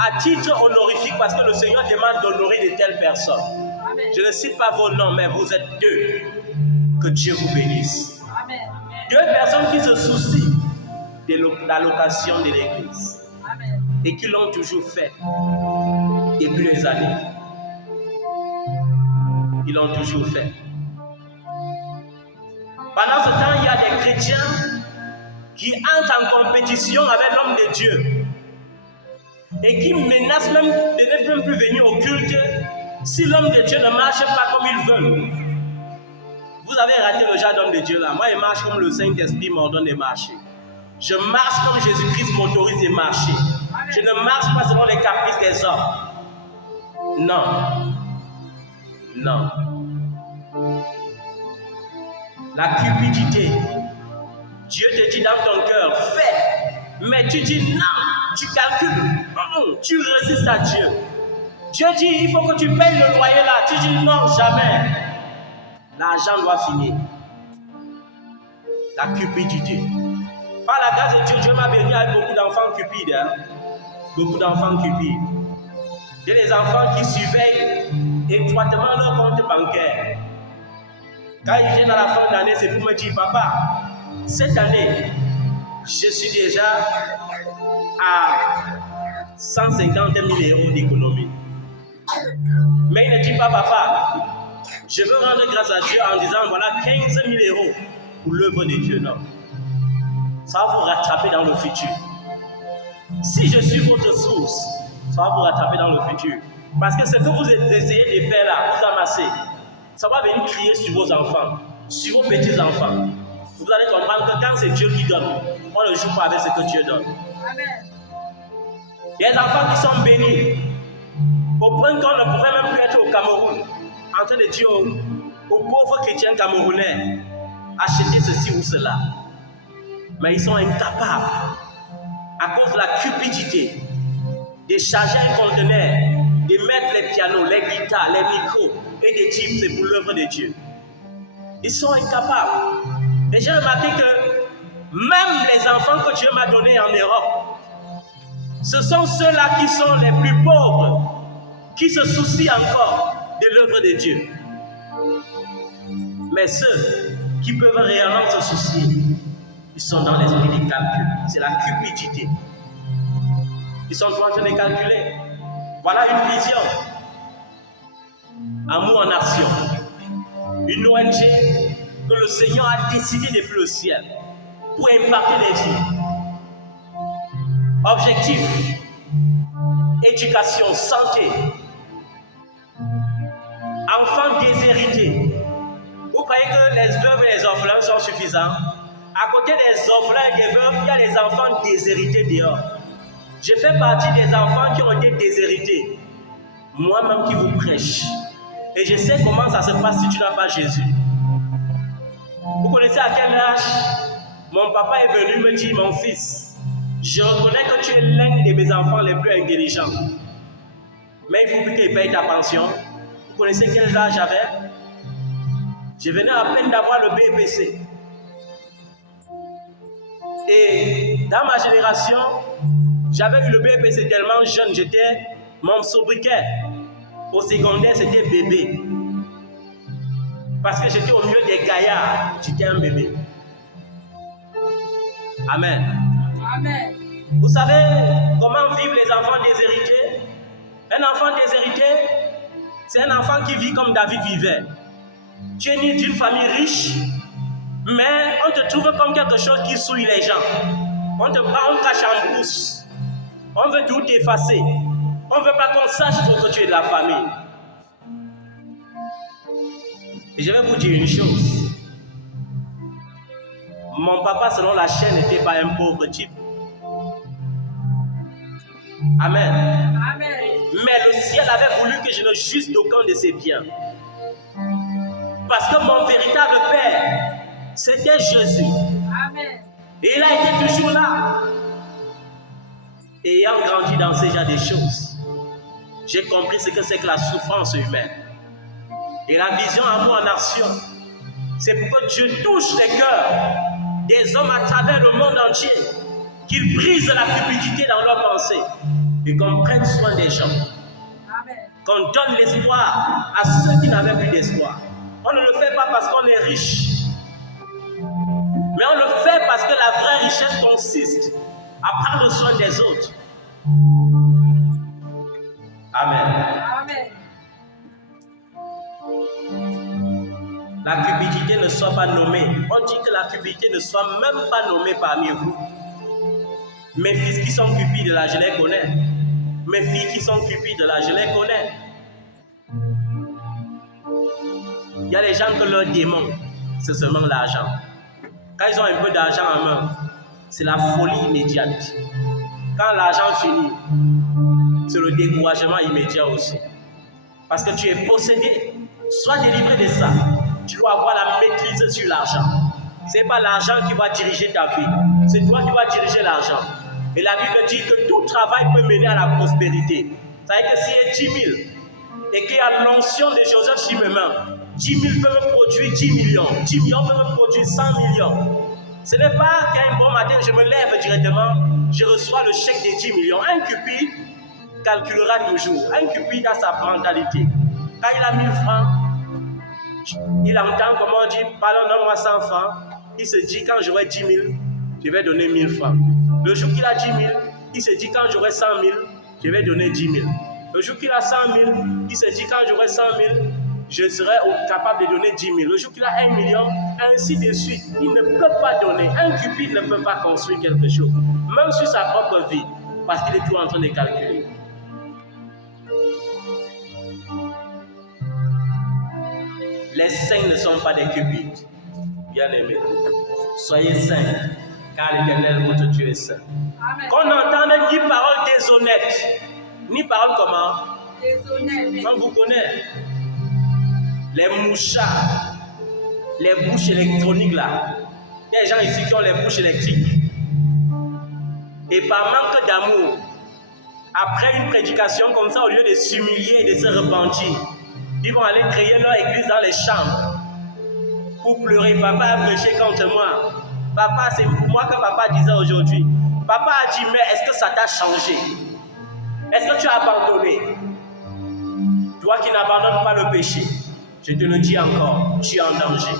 À à titre honorifique parce que le Seigneur demande d'honorer de telles personnes. Amen. Je ne cite pas vos noms, mais vous êtes deux. Que Dieu vous bénisse. Amen. Deux personnes qui se soucient de la location de l'église Amen. et qui l'ont toujours fait depuis les années. Ils l'ont toujours fait. Pendant ce temps, il y a des chrétiens qui entrent en compétition avec l'homme de Dieu et qui menacent même de ne plus venir au culte si l'homme de Dieu ne marche pas comme ils veulent. Vous avez raté le genre d'homme de Dieu là. Moi, je marche comme le Saint-Esprit m'ordonne de marcher. Je marche comme Jésus-Christ m'autorise de marcher. Je ne marche pas selon les caprices des hommes. Non. Non. La cupidité. Dieu te dit dans ton cœur, fais. Mais tu dis non. Tu calcules. Tu résistes à Dieu. Dieu dit, il faut que tu payes le loyer là. Tu dis non, jamais. L'argent doit finir. La cupidité. Par la grâce de Dieu, Dieu m'a béni avec beaucoup d'enfants cupides. Hein? Beaucoup d'enfants cupides. Il y a des enfants qui surveillent étroitement leur compte bancaire. Quand ils viennent à la fin de l'année, c'est pour me dire, papa, cette année, je suis déjà à 150 000 € d'économie. Mais il ne dit pas, papa, je veux rendre grâce à Dieu en disant, voilà 15 000 € pour l'œuvre de Dieu. Non. Ça va vous rattraper dans le futur. Si je suis votre source, ça va vous rattraper dans le futur. Parce que ce que vous essayez de faire là, vous amassez, ça va venir crier sur vos enfants, sur vos petits-enfants. Vous allez comprendre que quand c'est Dieu qui donne, on ne joue pas avec ce que Dieu donne. Amen. Il y a des enfants qui sont bénis, au point qu'on ne pourrait même plus être au Cameroun, en train de dire aux pauvres chrétiens camerounais, achetez ceci ou cela. Mais ils sont incapables, à cause de la cupidité, de charger un conteneur, de mettre les pianos, les guitares, les micros et de dire c'est pour l'œuvre de Dieu. Ils sont incapables. Et j'ai remarqué que même les enfants que Dieu m'a donnés en Europe, ce sont ceux-là qui sont les plus pauvres, qui se soucient encore de l'œuvre de Dieu. Mais ceux qui peuvent réellement se soucier, ils sont dans l'esprit du calcul. C'est la cupidité. Ils sont en train de calculer. Voilà une vision. Amour en action. Une ONG que le Seigneur a décidé depuis le ciel pour impacter les vies. Objectif, éducation, santé. Enfants déshérités. Vous croyez que les veuves et les orphelins sont suffisants? À côté des orphelins et des veuves, il y a les enfants déshérités dehors. Je fais partie des enfants qui ont été déshérités. Moi-même qui vous prêche. Et je sais comment ça se passe si tu n'as pas Jésus. Vous connaissez à quel âge mon papa est venu me dire, mon fils, je reconnais que tu es l'un de mes enfants les plus intelligents. Mais il faut plus qu'il paye ta pension. Vous connaissez quel âge j'avais? Je venais à peine d'avoir le BPC. Et dans ma génération, j'avais eu le BPC tellement jeune, j'étais mon sobriquet. Au secondaire, c'était bébé. Parce que j'étais au milieu des gaillards, j'étais un bébé. Amen. Amen. Vous savez comment vivent les enfants déshérités? Un enfant déshérité, c'est un enfant qui vit comme David vivait. Tu es né d'une famille riche, mais on te trouve comme quelque chose qui souille les gens. On te prend, on te cache en brousse. On veut tout effacer. On ne veut pas qu'on sache que tu es de la famille. Et je vais vous dire une chose. Mon papa, selon la chaîne, n'était pas un pauvre type. Amen. Amen. Mais le ciel avait voulu que je ne jouisse d'aucun de ses biens. Parce que mon véritable père, c'était Jésus. Amen. Et il a été toujours là. Et ayant grandi dans ce genre de choses, j'ai compris ce que c'est que la souffrance humaine. Et la vision amour en action, c'est pour que Dieu touche les cœurs des hommes à travers le monde entier, qu'ils brisent la cupidité dans leurs pensées et qu'on prenne soin des gens. Amen. Qu'on donne l'espoir à ceux qui n'avaient plus d'espoir. On ne le fait pas parce qu'on est riche, mais on le fait parce que la vraie richesse consiste à prendre soin des autres. Amen. Amen. La cupidité ne soit pas nommée. On dit que la cupidité ne soit même pas nommée parmi vous. Mes fils qui sont cupides, là, je les connais. Mes filles qui sont cupides, là, je les connais. Il y a des gens que leur démon, c'est seulement l'argent. Quand ils ont un peu d'argent en main, c'est la folie immédiate. Quand l'argent finit, c'est le découragement immédiat aussi. Parce que tu es possédé. Sois délivré de ça. Tu dois avoir la maîtrise sur l'argent. Ce n'est pas l'argent qui va diriger ta vie. C'est toi qui vas diriger l'argent. Et la Bible dit que tout travail peut mener à la prospérité. C'est-à-dire que s'il y a 10 000 et qu'il y a l'onction de Joseph sur mes mains, 10 000 peuvent produire 10 millions. 10 millions peuvent produire 100 millions. Ce n'est pas qu'un bon matin, je me lève directement, je reçois le chèque de 10 millions. Un cupide calculera toujours. Un cupide a sa mentalité. Quand il a 1000 francs, il entend comment on dit, pardon, donne-moi 100 francs. Il se dit, quand j'aurai 10 000, je vais donner 1000 francs. Le jour qu'il a 10 000, il se dit, quand j'aurai 100 000, je vais donner 10 000. Le jour qu'il a 100 000, il se dit, quand j'aurai 100 000, je serai capable de donner 10 000. Le jour qu'il a 1 million, ainsi de suite. Il ne peut pas donner. Un cupide ne peut pas construire quelque chose, même sur sa propre vie, parce qu'il est toujours en train de calculer. Les saints ne sont pas des cupides. Bien-aimés, soyez saints, car l'Éternel, votre Dieu, est saint. Amen. Qu'on n'entende ni paroles déshonnêtes, ni paroles comment? Déshonnête. On vous connaît. Les mouchards, les bouches électroniques là. Il y a des gens ici qui ont les bouches électriques. Et par manque d'amour, après une prédication comme ça, au lieu de s'humilier et de se repentir, ils vont aller créer leur église dans les chambres pour pleurer. Papa a prêché contre moi. Papa, c'est pour moi que papa disait aujourd'hui. Papa a dit, mais est-ce que ça t'a changé? Est-ce que tu as abandonné? Toi qui n'abandonnes pas le péché, je te le dis encore, tu es en danger.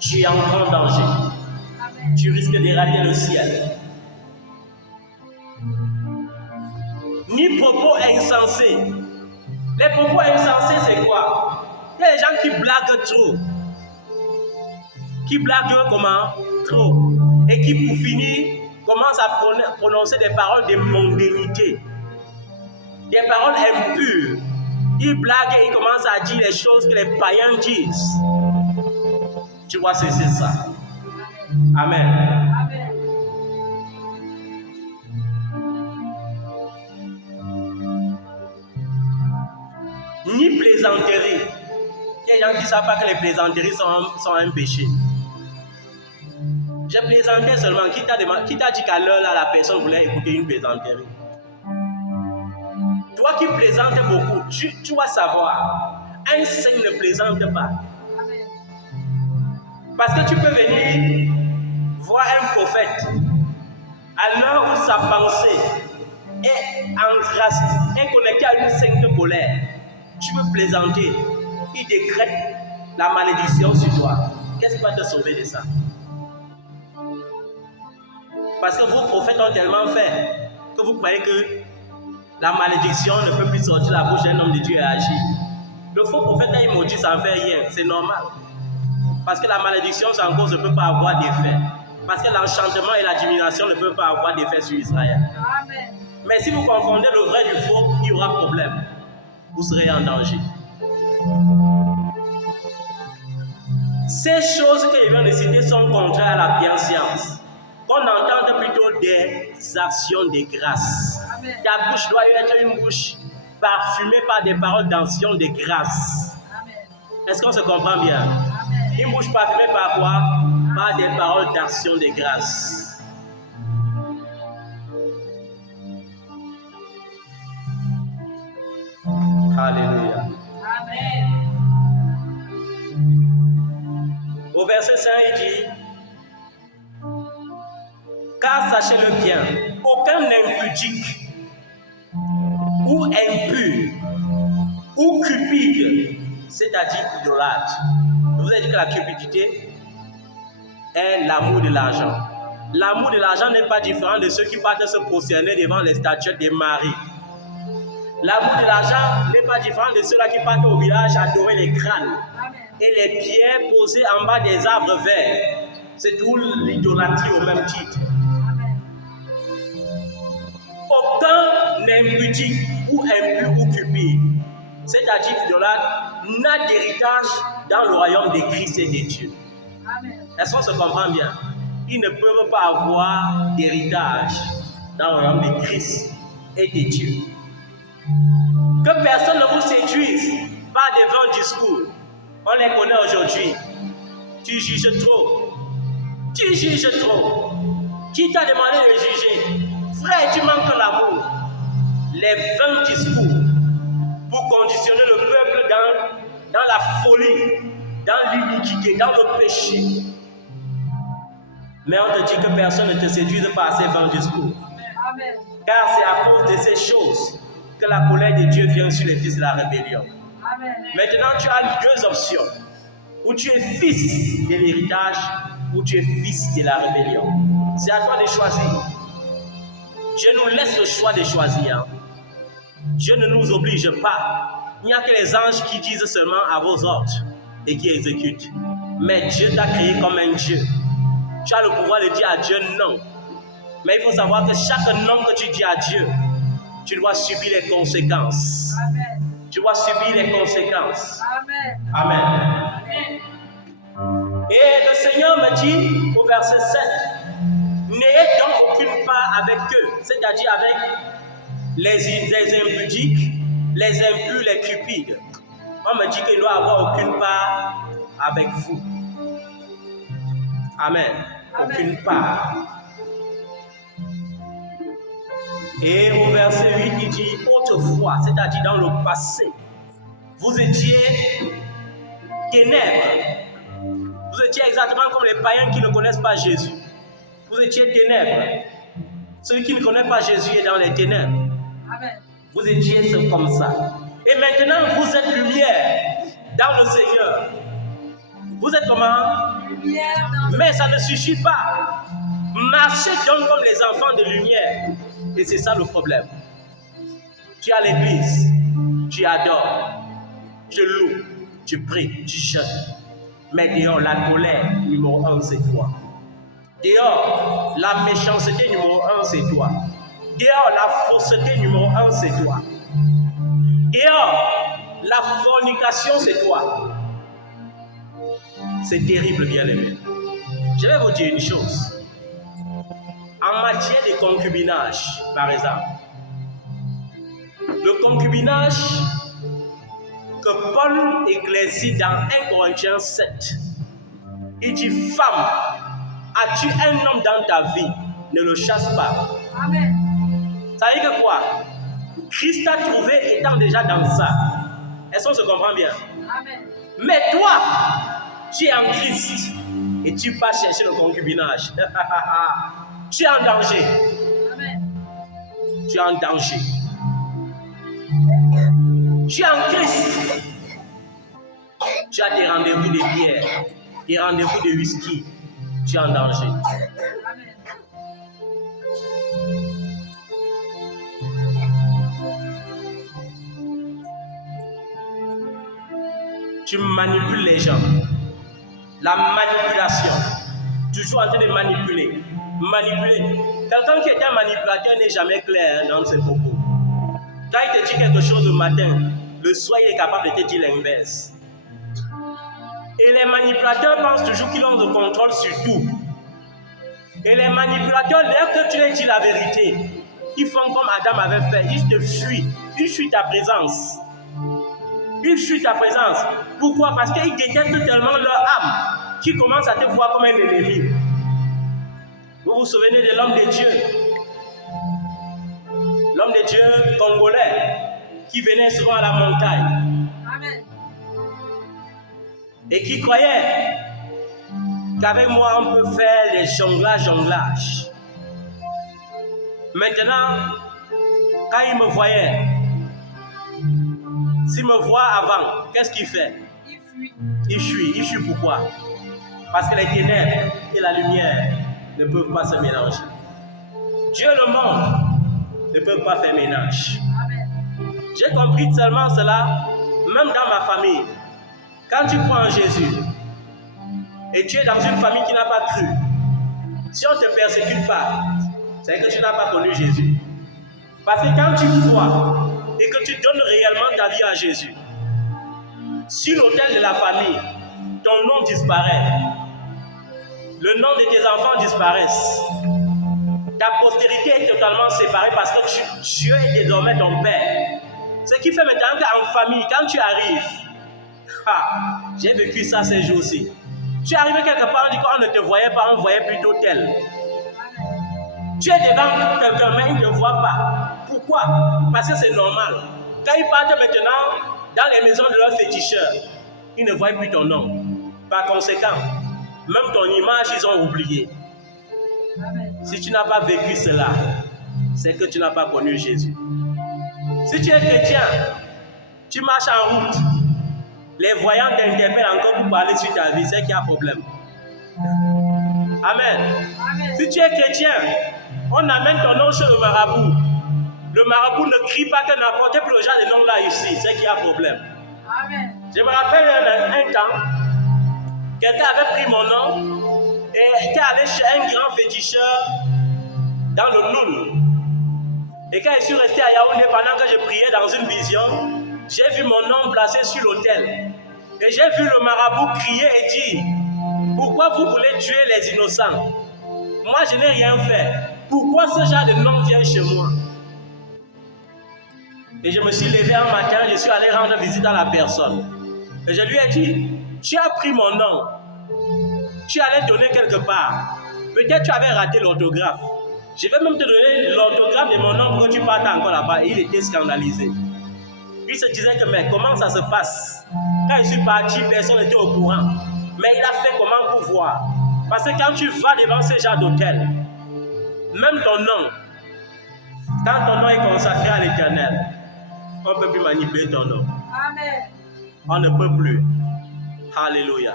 Tu es en grand danger. Amen. Tu risques de rater le ciel. Ni propos insensés. Les propos insensés, c'est quoi? Il y a des gens qui blaguent trop. Qui blaguent comment? Trop. Et qui, pour finir, commencent à prononcer des paroles de mondanité. Des paroles impures. Ils blaguent et ils commencent à dire les choses que les païens disent. Tu vois, c'est ça. Amen. Amen. Ni plaisanterie. Il y a des gens qui ne savent pas que les plaisanteries sont un péché. J'ai plaisanté seulement. Qui t'a dit qu'à l'heure là, la personne voulait écouter une plaisanterie? Toi qui plaisantes beaucoup, tu vas savoir. Un saint ne plaisante pas. Amen. Parce que tu peux venir voir un prophète à l'heure où sa pensée est connectée à une sainte colère. Tu veux plaisanter, il décrète la malédiction sur toi. Qu'est-ce qui va te sauver de ça? Parce que vos prophètes ont tellement fait que vous croyez que la malédiction ne peut plus sortir de la bouche d'un homme de Dieu et agir. Le faux prophète a maudit, ça ne fait rien, c'est normal. Parce que la malédiction, ça encore ne peut pas avoir d'effet. Parce que l'enchantement et la divination ne peuvent pas avoir d'effet sur Israël. Amen. Mais si vous confondez le vrai du faux, il y aura problème. Vous serez en danger. Ces choses que je viens de citer sont contraires à la bienséance. Qu'on entende plutôt des actions de grâce. Amen. Ta bouche doit être une bouche parfumée par des paroles d'action de grâce. Amen. Est-ce qu'on se comprend bien? Amen. Une bouche parfumée par quoi? Par des paroles d'action de grâce. Alléluia. Amen. Au verset 5, il dit, car sachez-le bien, aucun impudique ou impur, ou cupide, c'est-à-dire idolâtre. Je vous ai dit que la cupidité est l'amour de l'argent. L'amour de l'argent n'est pas différent de ceux qui partent se prosterner devant les statues des maris. L'amour de l'argent n'est pas différent de ceux-là qui partent au village adorer les crânes et les pierres posées en bas des arbres verts. C'est tout l'idolâtrie au même titre. Aucun impudique ou impur ou cupide, c'est-à-dire idolâtre, n'a d'héritage dans le royaume des Christ et des dieux. Est-ce qu'on se comprend bien? Ils ne peuvent pas avoir d'héritage dans le royaume des Christ et des dieux. Que personne ne vous séduise par des vains discours. On les connaît aujourd'hui. Tu juges trop. Tu juges trop. Qui t'a demandé de juger? Frère, tu manques l'amour. Les vains discours pour conditionner le peuple dans la folie, dans l'iniquité, dans le péché. Mais on te dit que personne ne te séduise par ces vains discours. Amen. Car c'est à cause de ces choses que la colère de Dieu vient sur les fils de la rébellion. Amen. Maintenant, tu as deux options. Ou tu es fils de l'héritage, ou tu es fils de la rébellion. C'est à toi de choisir. Dieu nous laisse le choix de choisir. Dieu ne nous oblige pas. Il n'y a que les anges qui disent seulement à vos ordres et qui exécutent. Mais Dieu t'a créé comme un Dieu. Tu as le pouvoir de dire à Dieu non. Mais il faut savoir que chaque non que tu dis à Dieu, tu dois subir les conséquences. Amen. Tu dois subir les conséquences. Amen. Amen. Et le Seigneur me dit au verset 7, n'ayez donc aucune part avec eux, c'est-à-dire avec les impudiques, les impurs, les cupides. On me dit qu'il ne doit avoir aucune part avec vous. Amen. Aucune part. Et au verset 8, il dit autrefois, c'est-à-dire dans le passé, vous étiez ténèbres. Vous étiez exactement comme les païens qui ne connaissent pas Jésus. Vous étiez ténèbres. Celui qui ne connaît pas Jésus est dans les ténèbres. Amen. Vous étiez comme ça. Et maintenant, vous êtes lumière dans le Seigneur. Vous êtes comment? Lumière dans Mais ça ne suffit pas. Marchez donc comme les enfants de lumière. Et c'est ça le problème. Tu as l'église, tu adores, tu loues, tu pries, tu jeûnes. Mais dehors, la colère, numéro 1, c'est toi. Dehors, la méchanceté, numéro 1, c'est toi. Dehors, la fausseté, numéro 1, c'est toi. Dehors, la fornication, c'est toi. C'est terrible, bien-aimé. Je vais vous dire une chose. En matière de concubinage, par exemple, le concubinage que Paul éclaircit dans 1 Corinthiens 7, il dit, femme, as-tu un homme dans ta vie? Ne le chasse pas. Amen. Ça veut dire quoi? Christ t'a trouvé étant déjà dans ça. Est-ce qu'on se comprend bien? Amen. Mais toi, tu es en Christ et tu vas chercher le concubinage. Tu es en danger. Amen. Tu es en danger. Tu es en Christ. Tu as tes rendez-vous de bière, tes rendez-vous de whisky. Tu es en danger. Amen. Tu manipules les gens. La manipulation. Toujours en train de manipuler. Manipuler. Quelqu'un qui est un manipulateur n'est jamais clair dans ses propos. Quand il te dit quelque chose le matin, le soir il est capable de te dire l'inverse. Et les manipulateurs pensent toujours qu'ils ont le contrôle sur tout. Et les manipulateurs, dès que tu leur dis la vérité, ils font comme Adam avait fait. Ils te fuient. Ils fuient ta présence. Ils fuient ta présence. Pourquoi? Parce qu'ils détestent tellement leur âme qu'ils commencent à te voir comme un ennemi. Vous vous souvenez de l'homme de Dieu? L'homme de Dieu congolais qui venait souvent à la montagne. Amen. Et qui croyait qu'avec moi on peut faire les jonglages. Maintenant, quand il me voyait, S'il me voit avant, qu'est-ce qu'il fait? Il fuit. Il fuit. Il fuit pourquoi? Parce que les ténèbres et la lumière ne peuvent pas se mélanger. Dieu et le monde ne peuvent pas faire ménage. Amen. J'ai compris seulement cela, même dans ma famille. Quand tu crois en Jésus et tu es dans une famille qui n'a pas cru, si on ne te persécute pas, c'est que tu n'as pas connu Jésus. Parce que quand tu crois et que tu donnes réellement ta vie à Jésus, sur l'autel de la famille, ton nom disparaît. Le nom de tes enfants disparaissent. Ta postérité est totalement séparée parce que Dieu est désormais ton Père. Ce qui fait maintenant qu'en famille, quand tu arrives, j'ai vécu ça ces jours-ci. Tu arrives quelque part, on dit qu'on ne te voyait pas, on voyait plutôt tel. Tu es devant quelqu'un, mais il ne voit pas. Pourquoi? Parce que c'est normal. Quand ils partent maintenant dans les maisons de leurs féticheurs, ils ne voient plus ton nom. Par conséquent, même ton image, ils ont oublié. Amen. Si tu n'as pas vécu cela, c'est que tu n'as pas connu Jésus. Si tu es chrétien, tu marches en route, les voyants t'interpellent encore pour parler sur ta vie, c'est qu'il y a un problème. Amen. Amen. Si tu es chrétien, on amène ton nom chez le marabout. Le marabout ne crie pas que n'apportez plus le genre de nom là ici, c'est qu'il y a un problème. Amen. Je me rappelle un temps, quelqu'un avait pris mon nom et était allé chez un grand féticheur dans le Noun. Et quand je suis resté à Yaoundé pendant que je priais dans une vision, j'ai vu mon nom placé sur l'autel. Et j'ai vu le marabout crier et dire, pourquoi vous voulez tuer les innocents? Moi, je n'ai rien fait. Pourquoi ce genre de nom vient chez moi? Et je me suis levé un matin, je suis allé rendre visite à la personne. Et je lui ai dit, tu as pris mon nom. Tu allais donner quelque part. Peut-être tu avais raté l'autographe. Je vais même te donner l'autographe de mon nom pour que tu partes encore là-bas. Il était scandalisé. Il se disait que, mais comment ça se passe? Quand je suis parti, personne n'était au courant. Mais il a fait comment pour voir? Parce que quand tu vas devant ce genre d'hôtel, même ton nom, quand ton nom est consacré à l'Éternel, on ne peut plus manipuler ton nom. Amen. On ne peut plus. Alléluia.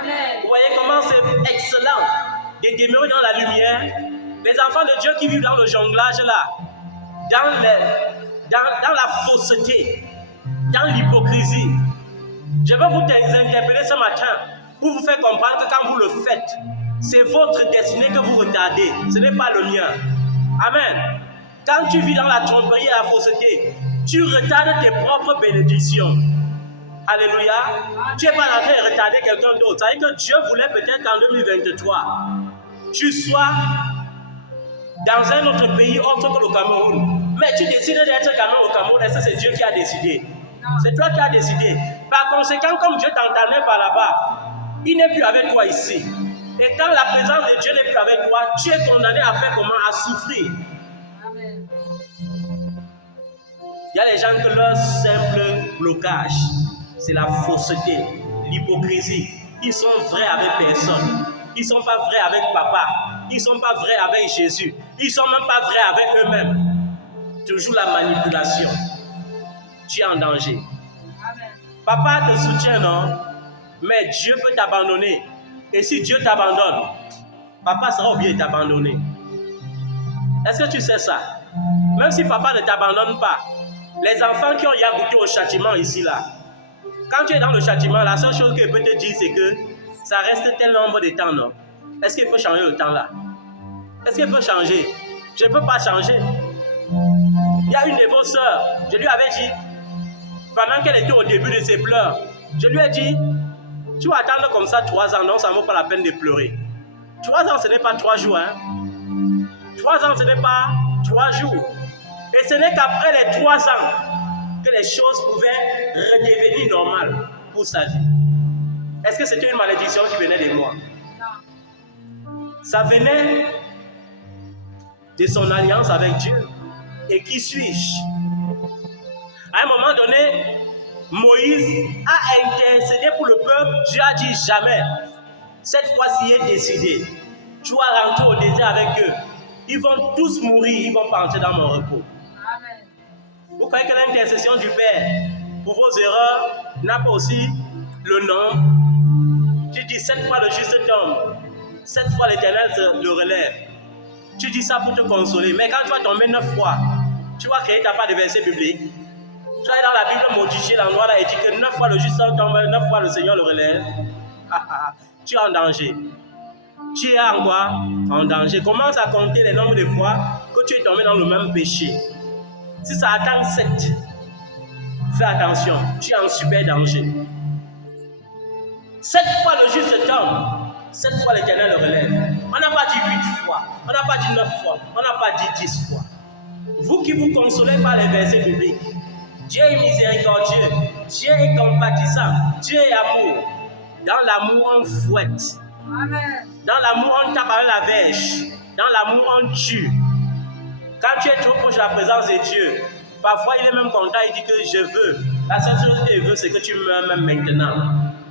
Amen. Vous voyez comment c'est excellent de demeurer dans la lumière. Les enfants de Dieu qui vivent dans le jonglage là, dans la fausseté, dans l'hypocrisie. Je veux vous interpeller ce matin pour vous faire comprendre que quand vous le faites, c'est votre destinée que vous retardez. Ce n'est pas le mien. Amen. Quand tu vis dans la tromperie et la fausseté, tu retardes tes propres bénédictions. Alléluia. Tu n'es pas en train de retarder quelqu'un d'autre. Ça veut dire que Dieu voulait peut-être qu'en 2023, tu sois dans un autre pays autre que le Cameroun. Mais tu décides d'être quand même au Cameroun. Est-ce que c'est Dieu qui a décidé? C'est toi qui as décidé. Par conséquent, comme Dieu t'entendait par là-bas, il n'est plus avec toi ici. Et quand la présence de Dieu n'est plus avec toi, tu es condamné à faire comment? À souffrir. Amen. Il y a des gens que leur simple blocage, c'est la fausseté, l'hypocrisie. Ils sont vrais avec personne. Ils ne sont pas vrais avec papa. Ils ne sont pas vrais avec Jésus. Ils ne sont même pas vrais avec eux-mêmes. Toujours la manipulation. Tu es en danger. Amen. Papa te soutient, non? Mais Dieu peut t'abandonner. Et si Dieu t'abandonne, papa sera obligé de t'abandonner. Est-ce que tu sais ça? Même si papa ne t'abandonne pas, les enfants qui ont déjà goûté au châtiment ici, là, quand tu es dans le châtiment, la seule chose qu'il peut te dire, c'est que ça reste tel nombre de temps, non? Est-ce qu'il peut changer le temps là? Est-ce qu'il peut changer? Je ne peux pas changer. Il y a une de vos sœurs, je lui avais dit, pendant qu'elle était au début de ses pleurs, je lui ai dit, tu vas attendre comme ça 3 ans, non, ça ne vaut pas la peine de pleurer. 3 ans, ce n'est pas 3 jours, hein? 3 ans, ce n'est pas 3 jours. Et ce n'est qu'après les 3 ans que les choses pouvaient redevenir normales pour sa vie. Est-ce que c'était une malédiction qui venait de moi? Non. Ça venait de son alliance avec Dieu. Et qui suis-je? À un moment donné, Moïse a intercédé pour le peuple. Dieu a dit jamais. Cette fois-ci, il est décidé. Tu vas rentrer au désert avec eux. Ils vont tous mourir. Ils ne vont pas entrer dans mon repos. Amen. Vous croyez que l'intercession du Père pour vos erreurs n'a pas aussi le nombre. Tu dis 7 fois le juste tombe, 7 fois l'Éternel le relève. Tu dis ça pour te consoler, mais quand tu vas tomber 9 fois, tu vas créer ta part de verset biblique. Tu vas aller dans la Bible modifier l'endroit là et dire que 9 fois le juste tombe, 9 fois le Seigneur le relève. Tu es en danger. Tu es en quoi? En danger. Commence à compter les nombres de fois que tu es tombé dans le même péché. Si ça atteint 7, fais attention, tu es en super danger. 7 fois le juste tombe, 7 fois l'Éternel le relève. On n'a pas dit 8 fois, on n'a pas dit 9 fois, on n'a pas dit 10 fois. Vous qui vous consolez par les versets bibliques, Dieu est miséricordieux, Dieu est compatissant, Dieu est amour. Dans l'amour, on fouette. Amen. Dans l'amour, on tape avec la verge. Dans l'amour, on tue. Quand tu es trop proche de la présence de Dieu, parfois il est même content, il dit que je veux. La seule chose qu'il veut, c'est que tu meurs même maintenant.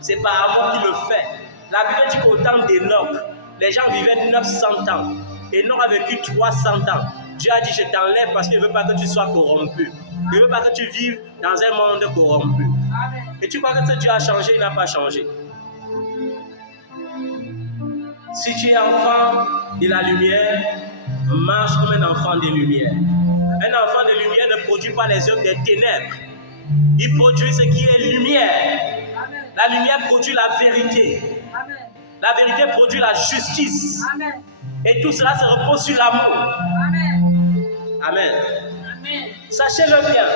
C'est par amour qu'il le fait. La Bible dit qu'au temps d'Enoch, les gens vivaient 900 ans. Enoch a vécu 300 ans. Dieu a dit, je t'enlève parce qu'il ne veut pas que tu sois corrompu. Il ne veut pas que tu vives dans un monde corrompu. Amen. Et tu crois que ce Dieu a changé, il n'a pas changé. Si tu es enfant de la lumière, marche comme un enfant de lumière. Un enfant de lumière ne produit pas les œuvres des ténèbres. Il produit ce qui est lumière. Amen. La lumière produit la vérité. Amen. La vérité produit la justice. Amen. Et tout cela se repose sur l'amour. Amen. Amen. Amen. Sachez-le bien.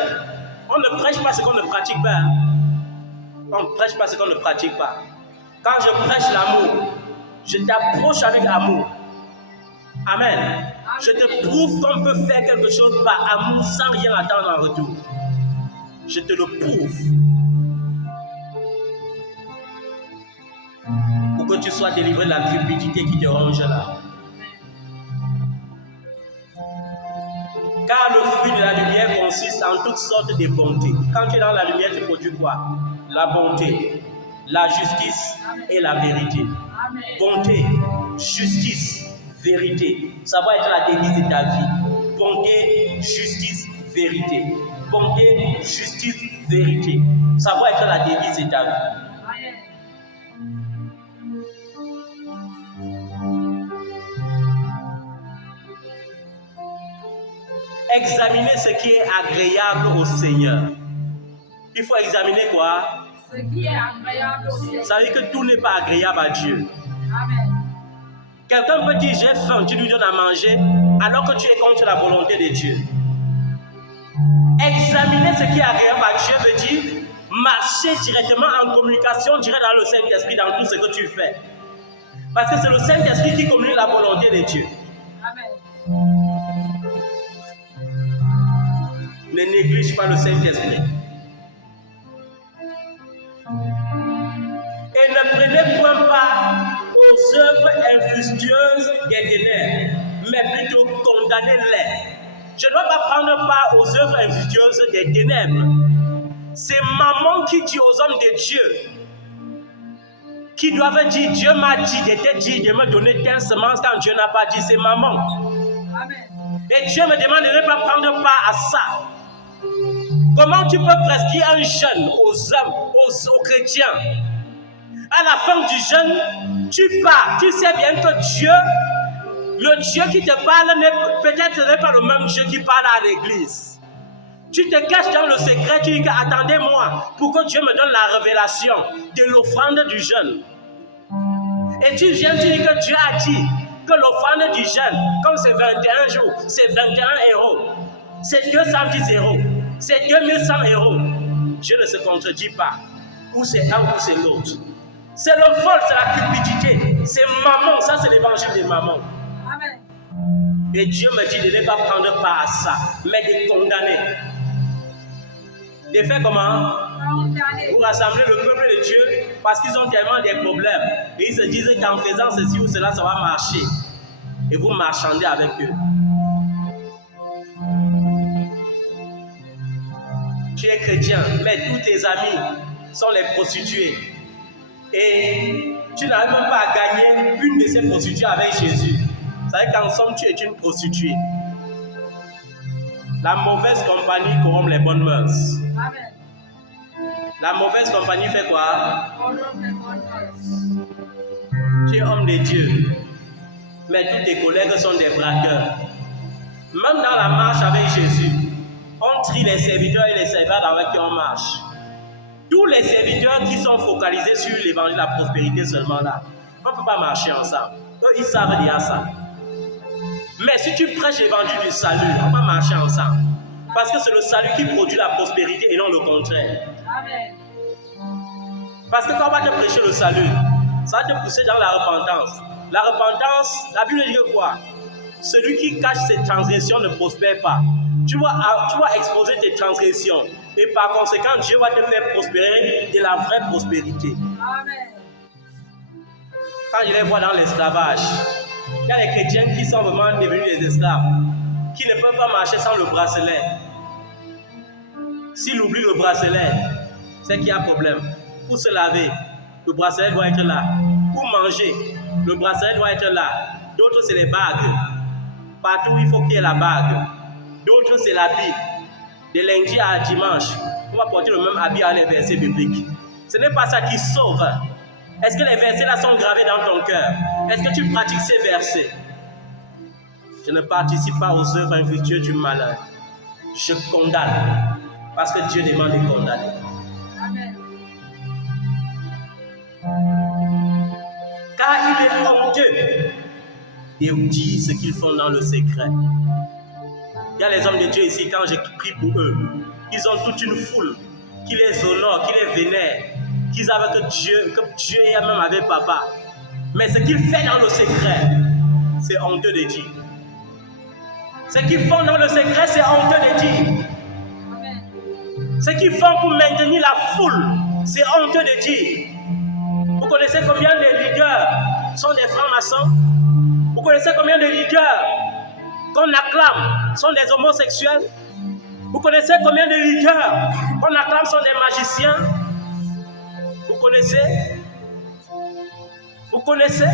On ne prêche pas ce qu'on ne pratique pas. On ne prêche pas ce qu'on ne pratique pas. Quand je prêche l'amour, je t'approche avec amour. Amen. Je te prouve qu'on peut faire quelque chose par amour sans rien attendre en retour. Je te le prouve. Pour que tu sois délivré de la cupidité qui te ronge là. Car le fruit de la lumière consiste en toutes sortes de bontés. Quand tu es dans la lumière, tu produis quoi? La bonté, la justice et la vérité. Amen. Bonté, justice, vérité. Ça va être la devise de ta vie. Bonté, justice, vérité. Bonté, justice, vérité. Ça va être la devise de ta vie. Amen. Examiner ce qui est agréable au Seigneur. Il faut examiner quoi? Ce qui est agréable au Seigneur. Ça veut dire que tout n'est pas agréable à Dieu. Amen. Quelqu'un peut dire j'ai faim, tu lui donnes à manger alors que tu es contre la volonté de Dieu. Examiner ce qui est agréable à Dieu veut dire marcher directement en communication directe dans le Saint-Esprit dans tout ce que tu fais. Parce que c'est le Saint-Esprit qui communique la volonté de Dieu. Amen. Ne néglige pas le Saint-Esprit. Et ne prenez point part aux œuvres infructueuses des ténèbres, mais plutôt condamnez-les. Je ne dois pas prendre part aux œuvres infructueuses des ténèbres. C'est maman qui dit aux hommes de Dieu, qui doivent dire Dieu m'a dit de te dire de me donner telle semence quand Dieu n'a pas dit, c'est maman. Amen. Et Dieu me demande de ne pas prendre part à ça. Comment tu peux prescrire un jeûne aux hommes, aux chrétiens? À la fin du jeûne, tu pars. Tu sais bien que Dieu, le Dieu qui te parle, peut-être n'est pas le même Dieu qui parle à l'église. Tu te caches dans le secret, tu dis que attendez-moi pour que Dieu me donne la révélation de l'offrande du jeûne. Et tu viens, tu dis que Dieu a dit que l'offrande du jeûne, comme c'est 21 jours, c'est 21 euros, c'est 210 euros, c'est 2100 euros. Dieu ne se contredit pas. Ou c'est un ou c'est l'autre. C'est le vol, c'est la cupidité. C'est maman, ça c'est l'évangile de maman. Amen. Et Dieu me dit de ne pas prendre part à ça, mais de condamner. De faire comment? Condamner. Pour rassembler le peuple de Dieu parce qu'ils ont tellement des problèmes. Et ils se disent qu'en faisant ceci ou cela, ça va marcher. Et vous marchandez avec eux. Tu es chrétien, mais tous tes amis sont les prostituées. Et tu n'arrives même pas à gagner une de ces prostituées avec Jésus. Ça veut dire qu'en somme, tu es une prostituée. La mauvaise compagnie corrompt les bonnes mœurs. Amen. La mauvaise compagnie fait quoi? corrupt the wonders. Tu es homme de Dieu, mais tous tes collègues sont des braqueurs. Même dans la marche avec Jésus, on trie les serviteurs et les serviteurs avec qui on marche. Tous les serviteurs qui sont focalisés sur l'évangile de la prospérité seulement là, on ne peut pas marcher ensemble. Eux, ils savent dire ça. Mais si tu prêches l'évangile du salut, on va marcher ensemble. Parce que c'est le salut qui produit la prospérité et non le contraire. Amen. Parce que quand on va te prêcher le salut, ça va te pousser dans la repentance. La repentance, la Bible dit quoi? Celui qui cache ses transgressions ne prospère pas. Tu vas exposer tes transgressions. Et par conséquent, Dieu va te faire prospérer de la vraie prospérité. Amen. Quand je les vois dans l'esclavage, il y a des chrétiens qui sont vraiment devenus des esclaves, qui ne peuvent pas marcher sans le bracelet. S'il oublie le bracelet, c'est qu'il y a un problème. Pour se laver, le bracelet doit être là. Pour manger, le bracelet doit être là. D'autres, c'est les bagues. Partout, il faut qu'il y ait la bague. D'autres, c'est l'habit. De lundi à dimanche, on va porter le même habit à les versets bibliques. Ce n'est pas ça qui sauve. Est-ce que les versets là sont gravés dans ton cœur? Est-ce que tu pratiques ces versets? Je ne participe pas aux œuvres infructueuses du malheur. Je condamne. Parce que Dieu demande de condamner. Amen. Car il est honteux de dire ce qu'ils font dans le secret. Il y a les hommes de Dieu ici, quand je prie pour eux, ils ont toute une foule qui les honore, qui les vénère, qui savent que Dieu est même avec papa. Mais ce qu'ils font dans le secret, c'est honteux de dire. Ce qu'ils font dans le secret, c'est honteux de dire. Amen. Ce qu'ils font pour maintenir la foule, c'est honteux de dire. Vous connaissez combien de leaders sont des francs-maçons? Vous connaissez combien de leaders qu'on acclame sont des homosexuels? Vous connaissez combien de leaders qu'on acclame sont des magiciens? Vous connaissez? Vous connaissez?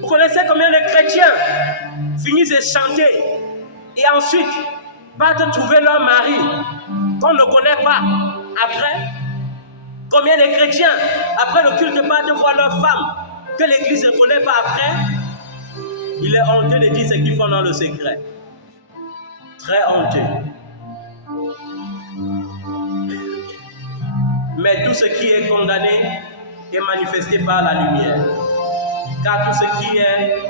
Vous connaissez combien de chrétiens finissent de chanter et ensuite partent trouver leur mari qu'on ne connaît pas après? Combien de chrétiens après le culte partent voir leur femme que l'église ne connaît pas après? Il est honteux de dire ce qu'ils font dans le secret. Très honteux. Mais tout ce qui est condamné est manifesté par la lumière. Car tout ce qui est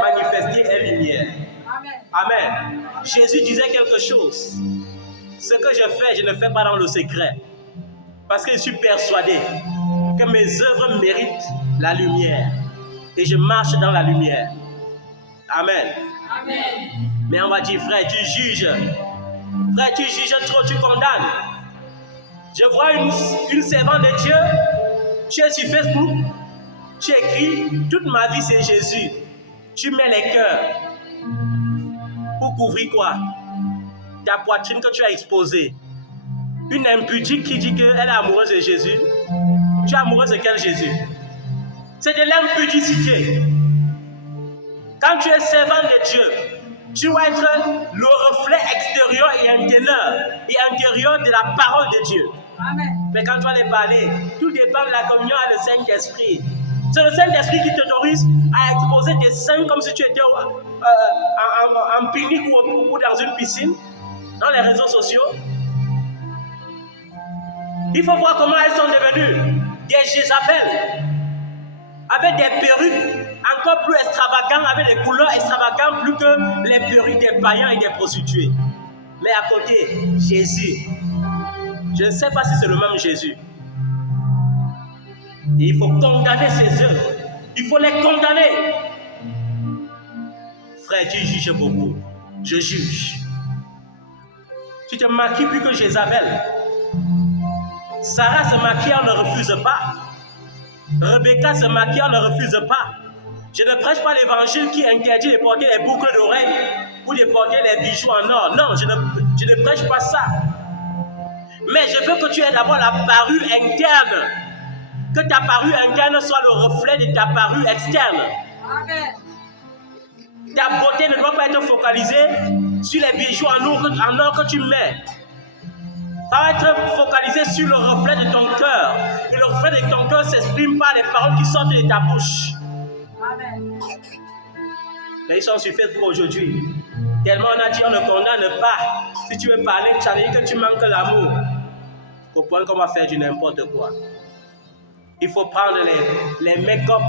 manifesté est lumière. Amen. Amen. Jésus disait quelque chose. Ce que je fais, je ne fais pas dans le secret. Parce que je suis persuadé que mes œuvres méritent la lumière. Et je marche dans la lumière. Amen. Amen. Mais on va dire, frère, tu juges. Frère, tu juges trop, tu condamnes. Je vois une servante de Dieu. Tu es sur Facebook. Tu écris, toute ma vie c'est Jésus. Tu mets les cœurs. Pour couvrir quoi? Ta poitrine que tu as exposée. Une impudique qui dit qu'elle est amoureuse de Jésus. Tu es amoureuse de quel Jésus? C'est de l'impudicité. Quand tu es servant de Dieu, tu dois être le reflet extérieur et intérieur de la parole de Dieu. Amen. Mais quand tu vas les parler, tout dépend de la communion avec le Saint-Esprit. C'est le Saint-Esprit qui t'autorise à exposer tes seins comme si tu étais en pique-nique ou dans une piscine, dans les réseaux sociaux. Il faut voir comment elles sont devenues des Jézabel, avec des perruques encore plus extravagantes, avec des couleurs extravagantes, plus que les perruques des païens et des prostituées. Mais à côté, Jésus. Je ne sais pas si c'est le même Jésus. Et il faut condamner ses œuvres. Il faut les condamner. Frère, tu juges beaucoup. Je juge. Tu te maquilles plus que Jézabel. Sarah se maquille, on ne refuse pas. Rebecca se maquille, on ne refuse pas. Je ne prêche pas l'évangile qui interdit de porter les boucles d'oreilles ou de porter les bijoux en or. Non, je ne prêche pas ça. Mais je veux que tu aies d'abord la parure interne. Que ta parure interne soit le reflet de ta parure externe. Amen. Ta beauté ne doit pas être focalisée sur les bijoux en or que tu mets. Ça va être focalisé sur le reflet de ton cœur. Et le reflet de ton cœur s'exprime par les paroles qui sortent de ta bouche. Amen. Mais ils sont sur Facebook aujourd'hui. Tellement on a dit on ne condamne pas. Si tu veux parler, tu as dit que tu manques l'amour. Au point qu'on va faire du n'importe quoi. Il faut prendre les make-up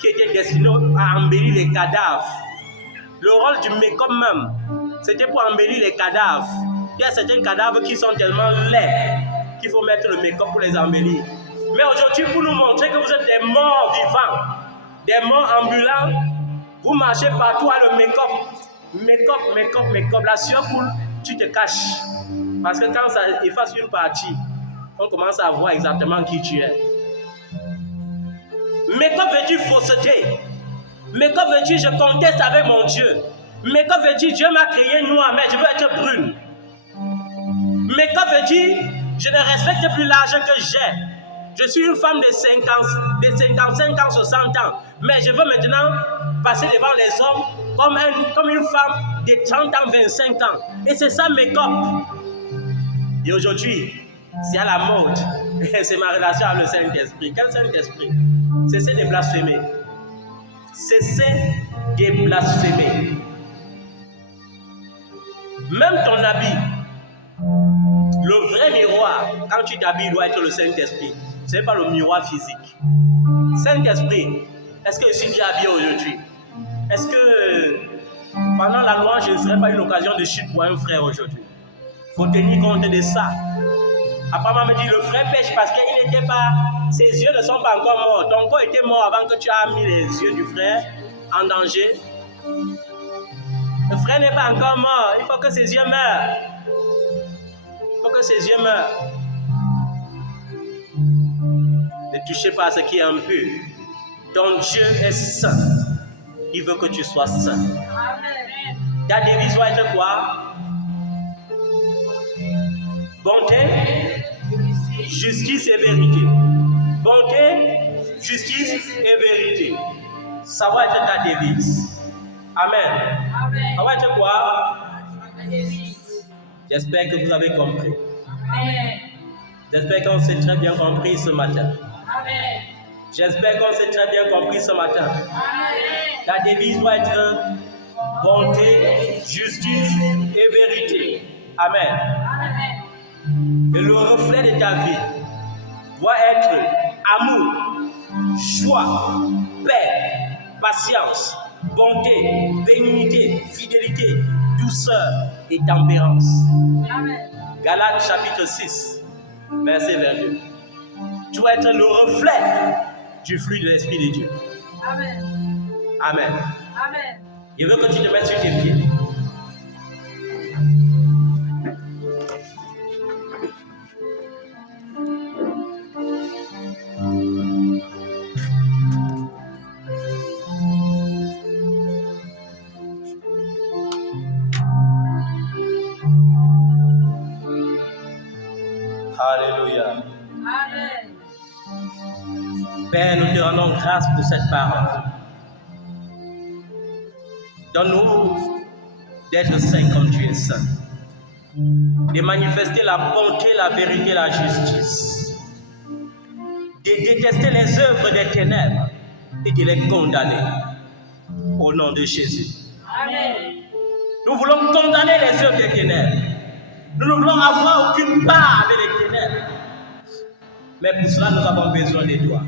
qui étaient destinés à embellir les cadavres. Le rôle du make-up même, c'était pour embellir les cadavres. Il y a certains cadavres qui sont tellement laids qu'il faut mettre le make-up pour les embellir. Mais aujourd'hui, pour nous montrer que vous êtes des morts vivants, des morts ambulants, vous marchez partout à le make-up. Make-up. La sueur coule, tu te caches. Parce que quand ça efface une partie, on commence à voir exactement qui tu es. Make-up veut dire fausseté. Make-up veut dire je conteste avec mon Dieu. Make-up veut dire Dieu m'a créé noir, mais je veux être brune. Make-up veut dire je ne respecte plus l'argent que j'ai. Je suis une femme de 55 ans, 60 ans. Mais je veux maintenant passer devant les hommes comme une femme de 30 ans, 25 ans. Et c'est ça make-up. Et aujourd'hui, c'est à la mode. C'est ma relation avec le Saint-Esprit. Quel Saint-Esprit? Cessez de blasphémer. Cessez de blasphémer. Même ton habit, le vrai miroir, quand tu t'habilles, doit être le Saint-Esprit. Ce n'est pas le miroir physique. Saint-Esprit, est-ce que je suis bien habillé aujourd'hui? Est-ce que pendant la loi, je ne serais pas une occasion de chute pour un frère aujourd'hui? Il faut tenir compte de ça. Après, maman me dit, le frère pêche parce qu'il n'était pas... Ses yeux ne sont pas encore morts. Ton corps était mort avant que tu aies mis les yeux du frère en danger. Le frère n'est pas encore mort. Il faut que ses yeux meurent. Il faut que ses yeux meurent. Ne touchez pas à ce qui est impur. Ton Dieu est saint. Il veut que tu sois saint. Amen. Ta devise doit être quoi? Bonté, justice et vérité. Bonté, justice et vérité. Ça va être ta devise. Amen. Amen. Ça va être quoi? Amen. J'espère que vous avez compris. Amen. J'espère qu'on s'est très bien compris ce matin. Amen. J'espère qu'on s'est très bien compris ce matin. Amen. Ta devise doit être bonté, justice et vérité. Amen. Amen. Et le reflet de ta vie doit être amour, joie, paix, patience, bonté, bénignité, fidélité, douceur et tempérance. Amen. Galates chapitre 6, verset 22. Tu dois être le reflet du fruit de l'Esprit de Dieu. Amen. Amen. Amen. Je veux que tu te mettes sur tes pieds. Alléluia. Amen. Père, nous te rendons grâce pour cette parole. Donne-nous d'être saints comme tu es saint. De manifester la bonté, la vérité, la justice. De détester les œuvres des ténèbres et de les condamner. Au nom de Jésus. Amen. Nous voulons condamner les œuvres des ténèbres. Nous ne voulons avoir aucune part avec les ténèbres. Mais pour cela, nous avons besoin de toi.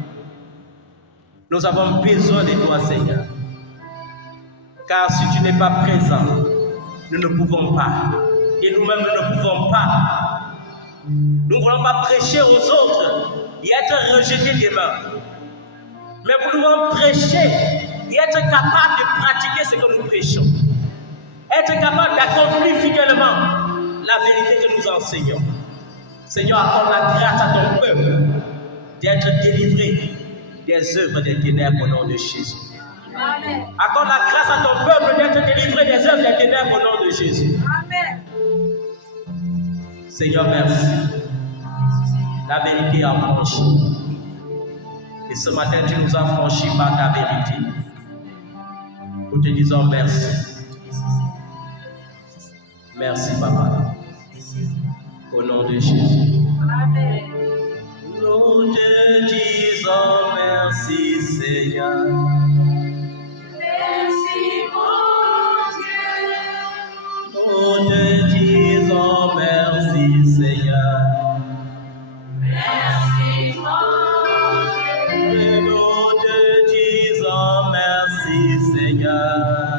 Nous avons besoin de toi, Seigneur. Car si tu n'es pas présent, nous ne pouvons pas. Et nous-mêmes, nous ne pouvons pas. Nous ne voulons pas prêcher aux autres et être rejetés demain. Mais nous voulons prêcher et être capables de pratiquer ce que nous prêchons. Être capable d'accomplir fidèlement la vérité que nous enseignons. Seigneur, accorde la grâce à ton peuple d'être délivré des œuvres des ténèbres au nom de Jésus. Amen. Accorde la grâce à ton peuple d'être délivré des œuvres des ténèbres au nom de Jésus. Amen. Seigneur, merci. La vérité a franchi. Et ce matin, tu nous as franchis par ta vérité. Nous te disons merci. Merci, Papa. Au nom nom de Jésus. Amen. Nous te disons merci, Seigneur. Merci, mon Dieu. Nous te disons merci, Seigneur. Merci, mon Dieu. Et nous te disons merci, Seigneur.